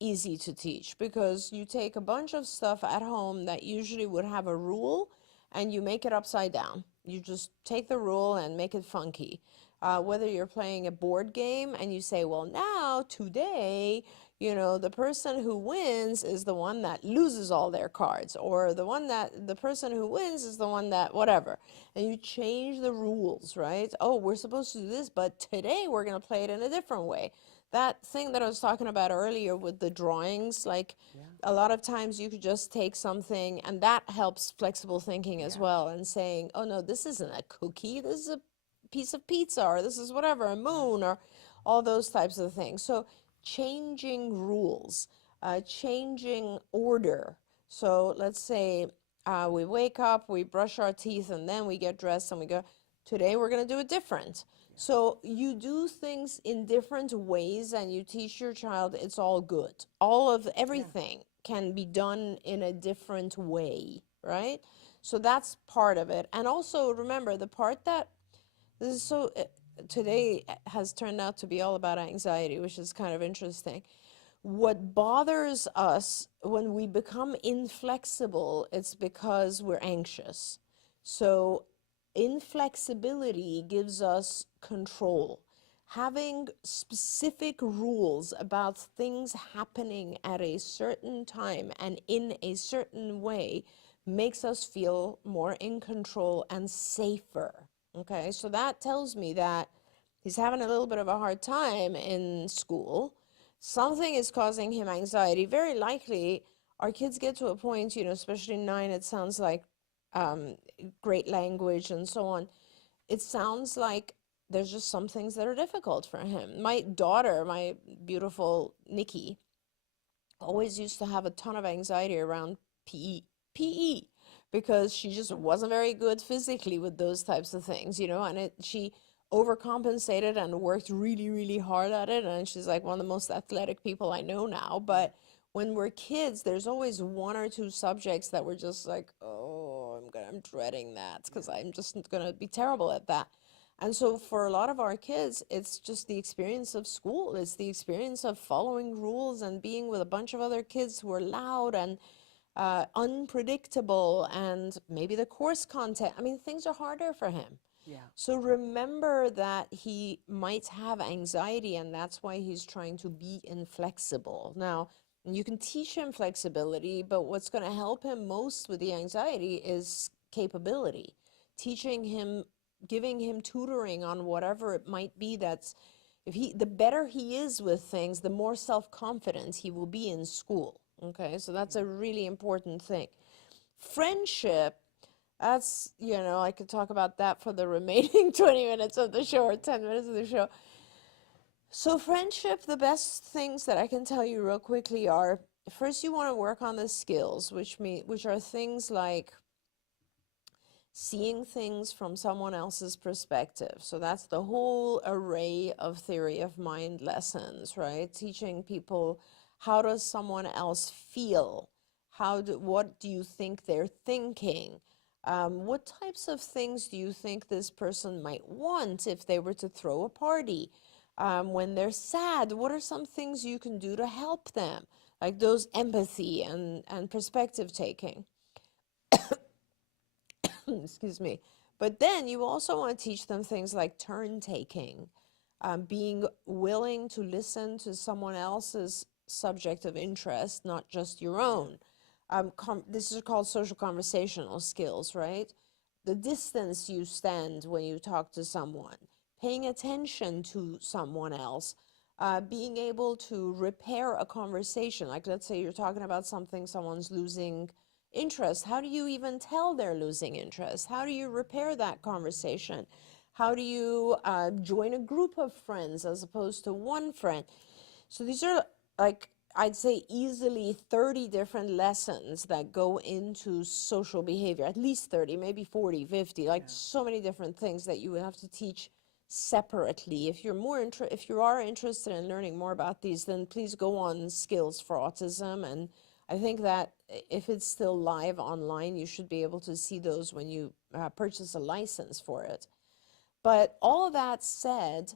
easy to teach, because you take a bunch of stuff at home that usually would have a rule and you make it upside down. You just take the rule and make it funky. Whether you're playing a board game and you say, well, now, today, you know, the person who wins is the one that loses all their cards, or the person who wins is the one that whatever. And you change the rules, right? Oh, we're supposed to do this, but today we're going to play it in a different way. That thing that I was talking about earlier with the drawings, like a lot of times you could just take something, and that helps flexible thinking as well, and saying, oh no, this isn't a cookie, this is a piece of pizza, or this is whatever, a moon, or all those types of things. So changing rules, changing order. So let's say we wake up, we brush our teeth, and then we get dressed and we go, today we're going to do it different. So you do things in different ways and you teach your child it's all good. All of everything can be done in a different way, right? So that's part of it. And also remember, the part that this is so today has turned out to be all about anxiety, which is kind of interesting. What bothers us when we become inflexible, it's because we're anxious. So inflexibility gives us control. Having specific rules about things happening at a certain time and in a certain way makes us feel more in control and safer. Okay, so that tells me that he's having a little bit of a hard time in school. Something is causing him anxiety. Very likely, our kids get to a point, you know, especially 9, it sounds like great language and so on. It sounds like there's just some things that are difficult for him. My daughter, my beautiful Nikki, always used to have a ton of anxiety around PE, because she just wasn't very good physically with those types of things, you know, and she overcompensated and worked really, really hard at it. And she's like one of the most athletic people I know now. But when we're kids, there's always 1 or 2 subjects that we're just like, oh, I'm dreading that because I'm just going to be terrible at that. And so for a lot of our kids, it's just the experience of school. It's the experience of following rules and being with a bunch of other kids who are loud and unpredictable, and maybe the course content. I mean, things are harder for him. Yeah. So remember that he might have anxiety, and that's why he's trying to be inflexible. Now, you can teach him flexibility, but what's going to help him most with the anxiety is capability. Teaching him, giving him tutoring on whatever it might be. That's the better he is with things, the more self-confident he will be in school. Okay, so that's a really important thing. Friendship, that's, you know, I could talk about that for the remaining 20 minutes of the show or 10 minutes of the show. So friendship, the best things that I can tell you real quickly are, first you want to work on the skills, which are things like seeing things from someone else's perspective. So that's the whole array of theory of mind lessons, right? Teaching people, how does someone else feel? What do you think they're thinking? What types of things do you think this person might want if they were to throw a party? When they're sad, what are some things you can do to help them? Like those empathy and perspective taking. Excuse me. But then you also want to teach them things like turn taking, being willing to listen to someone else's subject of interest, not just your own. This is called social conversational skills, right? The distance you stand when you talk to someone, paying attention to someone else, being able to repair a conversation. Like, let's say you're talking about something, someone's losing interest. How do you even tell they're losing interest? How do you repair that conversation? How do you join a group of friends as opposed to one friend? So these are, like, I'd say easily 30 different lessons that go into social behavior, at least 30, maybe 40, 50, like so many different things that you have to teach separately. If if you are interested in learning more about these, then please go on Skills for Autism. And I think that if it's still live online, you should be able to see those when you purchase a license for it. But all of that said,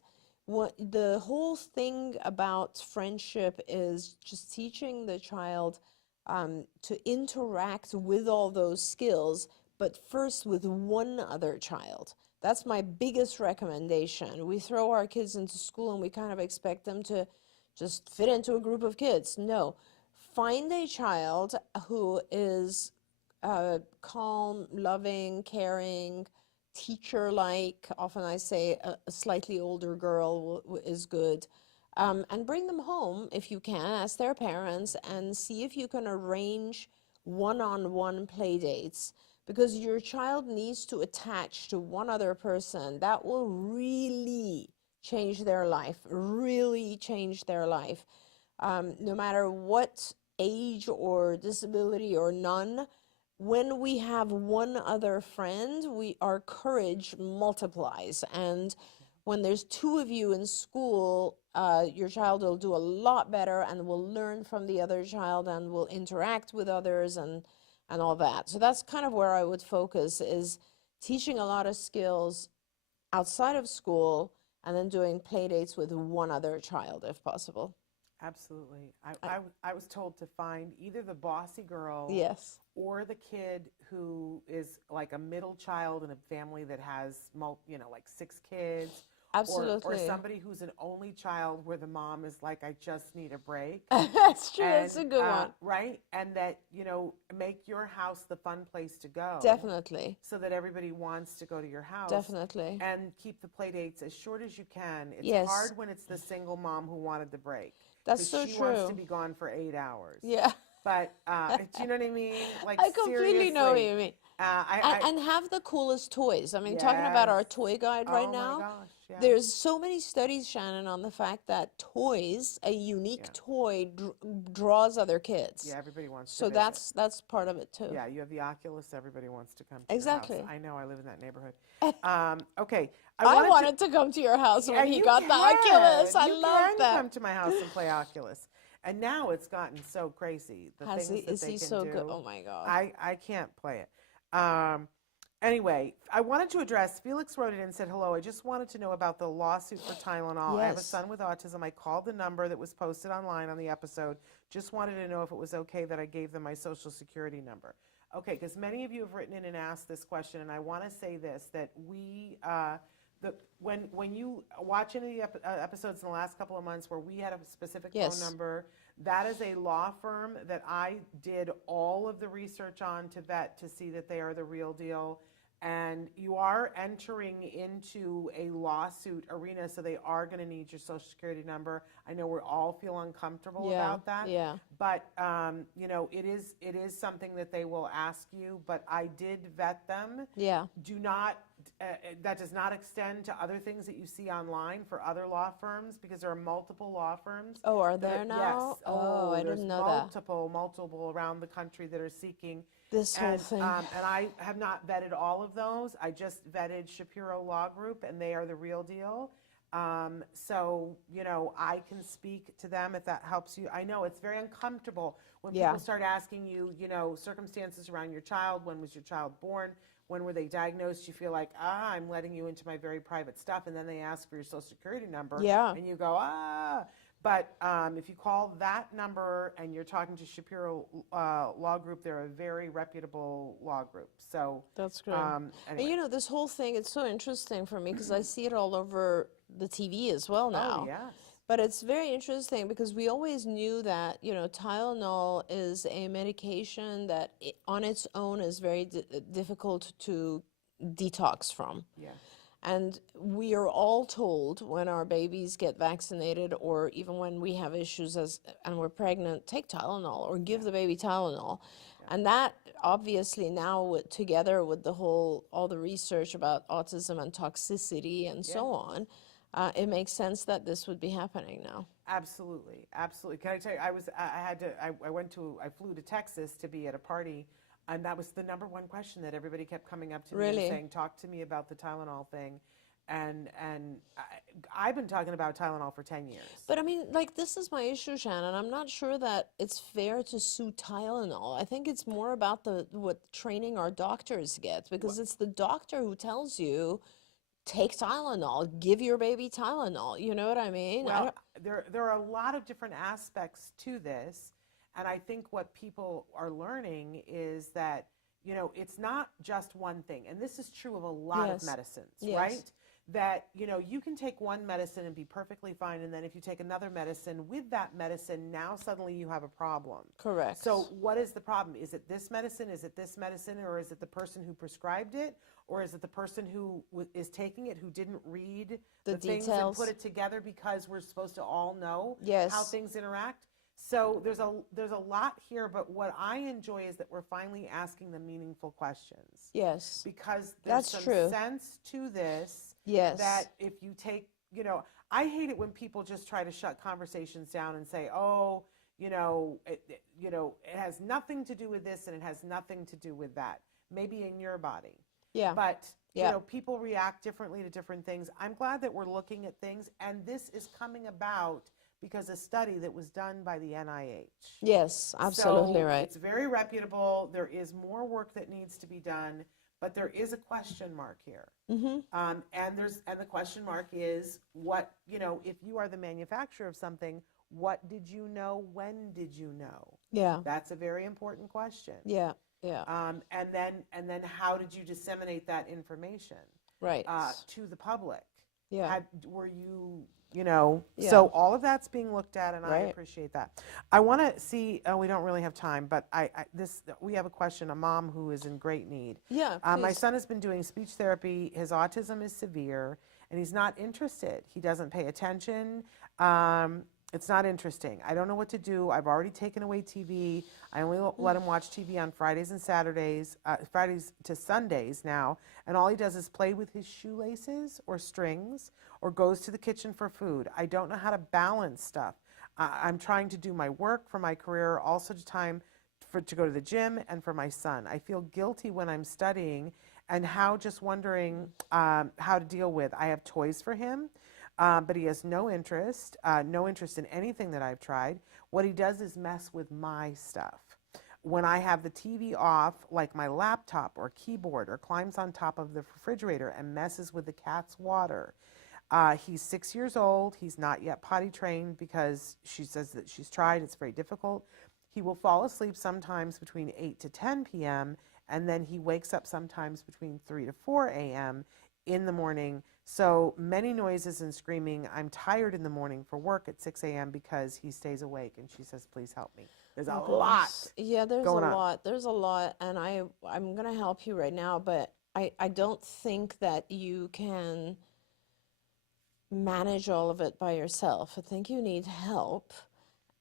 what the whole thing about friendship is just teaching the child to interact with all those skills, but first with one other child. That's my biggest recommendation. We throw our kids into school and we kind of expect them to just fit into a group of kids. No, find a child who is calm, loving, caring, teacher-like. Often I say a slightly older girl is good. And bring them home if you can, as their parents, and see if you can arrange one-on-one play dates, because your child needs to attach to one other person. That will really change their life, really change their life. No matter what age or disability or none, when we have one other friend, our courage multiplies. And when there's two of you in school, your child will do a lot better and will learn from the other child and will interact with others and all that. So that's kind of where I would focus, is teaching a lot of skills outside of school and then doing play dates with one other child if possible. Absolutely. I was told to find either the bossy girl, yes, or the kid who is like a middle child in a family that has, like 6 kids. Absolutely. Or somebody who's an only child where the mom is like, I just need a break. That's true. That's a good one. Right? And that, make your house the fun place to go. Definitely. So that everybody wants to go to your house. Definitely. And keep the play dates as short as you can. It's yes. hard when it's the single mom who wanted the break. That's so she true. wants to be gone for 8 hours. Yeah. But do you know what I mean? Like, I completely seriously. know what you mean. And have the coolest toys. I mean, talking about our toy guide right now, my gosh, yeah. There's so many studies, Shannon, on the fact that toys, a unique toy, draws other kids. Yeah, everybody wants to So visit. that's part of it too. Yeah, you have the Oculus. Everybody wants to come to exactly. your house. I know. I live in that neighborhood. Okay. I wanted to come to your house when he got the Oculus. I love that. You can come to my house and play Oculus. And now it's gotten so crazy. The things that is they he can so do. good? Oh my God. I can't play it. Anyway, I wanted to address, Felix wrote it and said, hello, I just wanted to know about the lawsuit for Tylenol. Yes. I have a son with autism. I called the number that was posted online on the episode. Just wanted to know if it was okay that I gave them my social security number. Okay, because many of you have written in and asked this question, and I want to say this, that when you watch any of the episodes in the last couple of months where we had a specific phone number, that is a law firm that I did all of the research on to vet to see that they are the real deal. And you are entering into a lawsuit arena, so they are going to need your social security number. I know we all feel uncomfortable about that. Yeah. But it is something that they will ask you. But I did vet them. Yeah. Do not. That does not extend to other things that you see online for other law firms, because there are multiple law firms. Oh, are there now? Yes. Oh, I didn't know that. Multiple around the country that are seeking this whole thing. And I have not vetted all of those. I just vetted Shapiro Law Group, and they are the real deal. So, I can speak to them if that helps you. I know it's very uncomfortable when people start asking you, circumstances around your child. When was your child born? When were they diagnosed? You feel like, I'm letting you into my very private stuff. And then they ask for your social security number. Yeah. And you go, But if you call that number and you're talking to Shapiro Law Group, they're a very reputable law group. So that's great. Anyway. And this whole thing, it's so interesting for me because I see it all over the TV as well now. Oh, yes. But it's very interesting because we always knew that, Tylenol is a medication that on its own is very difficult to detox from. Yeah. And we are all told when our babies get vaccinated, or even when we have issues and we're pregnant, take Tylenol or give the baby Tylenol. Yeah. And that obviously now together with all the research about autism and toxicity and so on, it makes sense that this would be happening now. Absolutely, absolutely. Can I tell you, I flew to Texas to be at a party, and that was the number one question that everybody kept coming up to me and saying, talk to me about the Tylenol thing. I've been talking about Tylenol for 10 years. But I mean, like, this is my issue, Shannon. I'm not sure that it's fair to sue Tylenol. I think it's more about what training our doctors get, because it's the doctor who tells you, take Tylenol, give your baby Tylenol. You know what I mean? Well, there are a lot of different aspects to this, and I think what people are learning is that, it's not just one thing, and this is true of a lot of medicines, right? That, you can take one medicine and be perfectly fine, and then if you take another medicine, with that medicine, now suddenly you have a problem. Correct. So what is the problem? Is it this medicine? Is it this medicine? Or is it the person who prescribed it? Or is it the person who is taking it who didn't read the things and put it together, because we're supposed to all know how things interact? So there's a lot here, but what I enjoy is that we're finally asking the meaningful questions. Yes. Because there's some sense to this. Yes. That if you take, I hate it when people just try to shut conversations down and say, oh, it has nothing to do with this and it has nothing to do with that. Maybe in your body. Yeah. But, people react differently to different things. I'm glad that we're looking at things, and this is coming about because a study that was done by the NIH. Yes, absolutely right. It's very reputable. There is more work that needs to be done, but there is a question mark here. Mm-hmm. And the question mark is, what, if you are the manufacturer of something, what did you know? When did you know? Yeah. That's a very important question. Yeah. Yeah. And then how did you disseminate that information? Right. To the public? Yeah. Were you, so all of that's being looked at, and I appreciate that. I want to see, we don't really have time, but we have a question, a mom who is in great need. Yeah, my son has been doing speech therapy. His autism is severe, and he's not interested. He doesn't pay attention. It's not interesting. I don't know what to do. I've already taken away TV. I only let him watch TV on Fridays and Saturdays, Fridays to Sundays now, and all he does is play with his shoelaces or strings or goes to the kitchen for food. I don't know how to balance stuff. I'm trying to do my work for my career, also time to go to the gym, and for my son. I feel guilty when I'm studying, and just wondering how to deal with. I have toys for him. But he has no interest in anything that I've tried. What he does is mess with my stuff. When I have the TV off, like my laptop or keyboard, or climbs on top of the refrigerator and messes with the cat's water. He's 6 years old. He's not yet potty trained because she says that she's tried. It's very difficult. He will fall asleep sometimes between 8 to 10 p.m., and then he wakes up sometimes between 3 to 4 a.m. in the morning. So many noises and screaming. I'm tired in the morning for work at 6 a.m. because he stays awake, and she says, please help me. There's a lot. Yeah, there's going a on. lot. There's a lot, and I'm going to help you right now, but I don't think that you can manage all of it by yourself. I think you need help,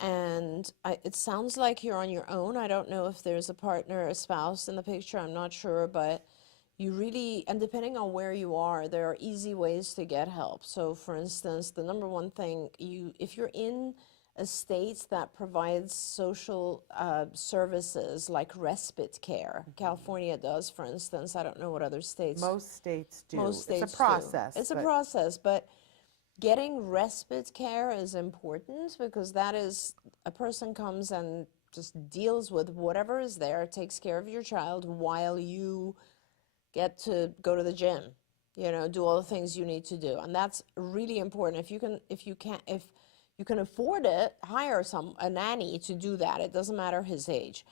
and it sounds like you're on your own. I don't know if there's a partner, a spouse in the picture. I'm not sure, but you really, and depending on where you are, there are easy ways to get help. So for instance, the number one thing, if you're in a state that provides social services like respite care, California does, for instance. I don't know what other states. Most states do. Most states it's a process. Do. It's a process, but getting respite care is important, because that is, a person comes and just deals with whatever is there, takes care of your child while you get to go to the gym, do all the things you need to do. And that's really important. If you can afford it, hire a nanny to do that. It doesn't matter his age.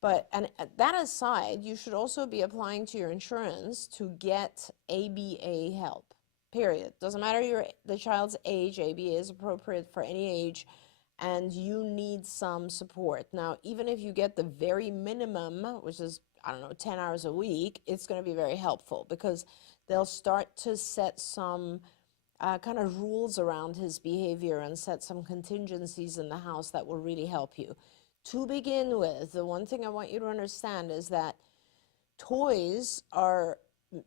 But, and that aside, you should also be applying to your insurance to get ABA help, period. Doesn't matter the child's age, ABA is appropriate for any age, and you need some support. Now, even if you get the very minimum, which is, 10 hours a week, it's going to be very helpful, because they'll start to set some kind of rules around his behavior and set some contingencies in the house that will really help you. To begin with, the one thing I want you to understand is that toys are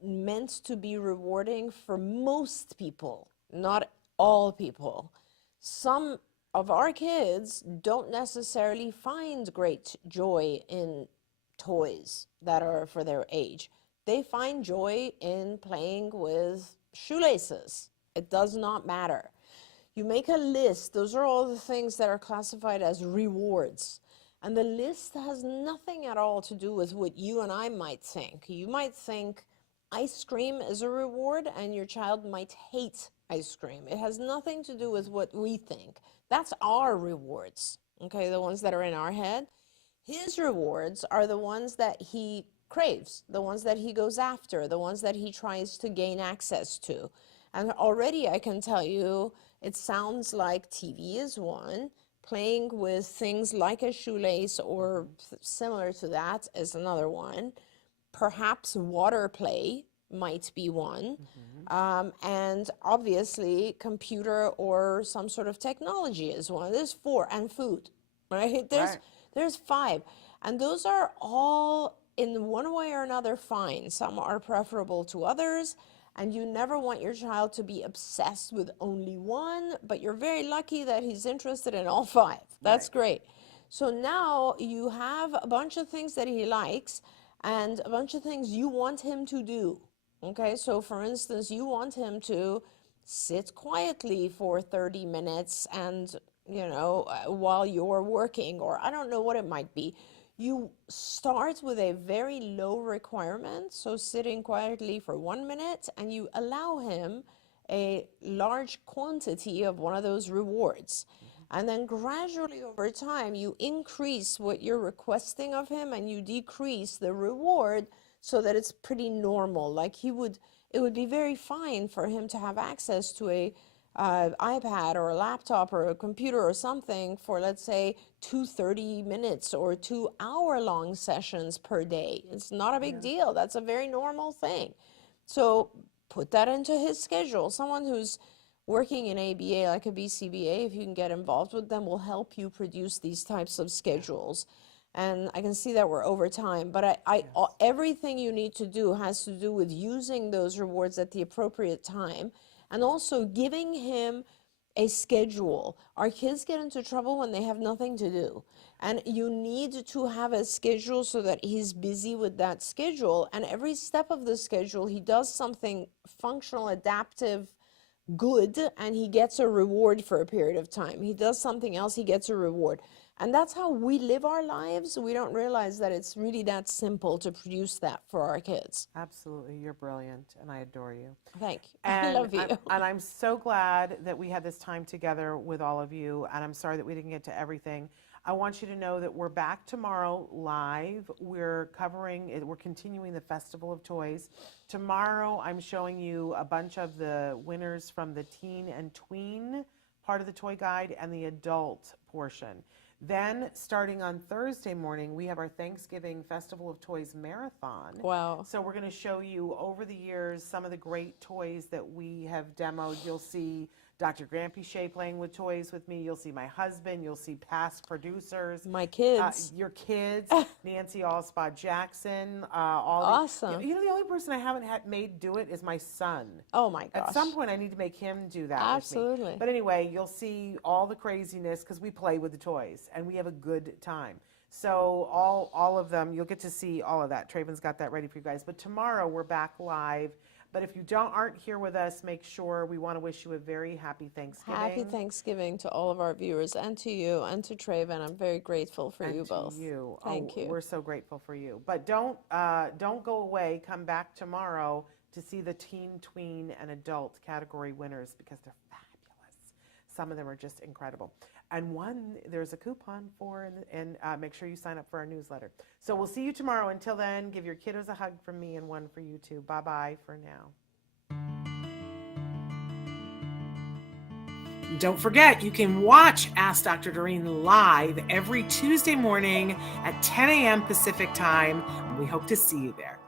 meant to be rewarding for most people, not all people. Some of our kids don't necessarily find great joy in toys that are for their age. They find joy in playing with shoelaces. It does not matter. You make a list. Those are all the things that are classified as rewards. And the list has nothing at all to do with what you and I might think. You might think ice cream is a reward, and your child might hate ice cream. It has nothing to do with what we think. That's our rewards, okay, the ones that are in our head. His rewards are the ones that he craves, the ones that he goes after, the ones that he tries to gain access to. And already I can tell you, it sounds like TV is one, playing with things like a shoelace or similar to that is another one. Perhaps water play might be one. And obviously computer or some sort of technology is one. There's 4, and food, right? There's 5. And those are all in one way or another fine. Some are preferable to others. And you never want your child to be obsessed with only one, but you're very lucky that he's interested in all 5. That's great. So now you have a bunch of things that he likes and a bunch of things you want him to do. Okay, so for instance, you want him to sit quietly for 30 minutes and, you know, while you're working, or I don't know what it might be. You start with a very low requirement, so sitting quietly for 1 minute, and you allow him a large quantity of one of those rewards. And then gradually over time, you increase what you're requesting of him and you decrease the reward so that it's pretty normal. Like it would be very fine for him to have access to a iPad or a laptop or a computer or something for, let's say, 2 30 minutes or 2 hour-long sessions per day. It's not a big deal. That's a very normal thing. So put that into his schedule. Someone who's working in ABA, like a BCBA, if you can get involved with them, will help you produce these types of schedules. And I can see that we're over time, but everything you need to do has to do with using those rewards at the appropriate time and also giving him a schedule. Our kids get into trouble when they have nothing to do. And you need to have a schedule so that he's busy with that schedule. And every step of the schedule, he does something functional, adaptive, good, and he gets a reward for a period of time. He does something else, he gets a reward. And that's how we live our lives. We don't realize that it's really that simple to produce that for our kids. Absolutely. You're brilliant, and I adore you. Thank you. And I love you. I'm so glad that we had this time together with all of you, and I'm sorry that we didn't get to everything. I want you to know that we're back tomorrow live. We're continuing the Festival of Toys. Tomorrow, I'm showing you a bunch of the winners from the teen and tween part of the toy guide and the adult portion. Then, starting on Thursday morning, we have our Thanksgiving Festival of Toys Marathon. Wow. So we're going to show you, over the years, some of the great toys that we have demoed. You'll see Dr. Granpeesheh playing with toys with me. You'll see my husband. You'll see past producers. My kids. Your kids. Nancy Allspot Jackson. Awesome. You know, the only person I haven't made do it is my son. Oh my gosh. At some point, I need to make him do that Absolutely. with me. But anyway, you'll see all the craziness because we play with the toys and we have a good time. So all of them, you'll get to see all of that. Traven's got that ready for you guys. But tomorrow, we're back live. But if you aren't here with us, make sure we want to wish you a very happy Thanksgiving. Happy Thanksgiving to all of our viewers and to you and to Traven. I'm very grateful for you both. Thank you. We're so grateful for you. But don't go away. Come back tomorrow to see the teen, tween, and adult category winners because they're fabulous. Some of them are just incredible. And there's a coupon for, and make sure you sign up for our newsletter. So we'll see you tomorrow. Until then, give your kiddos a hug from me and one for you too. Bye-bye for now. Don't forget, you can watch Ask Dr. Doreen live every Tuesday morning at 10 a.m. Pacific time. We hope to see you there.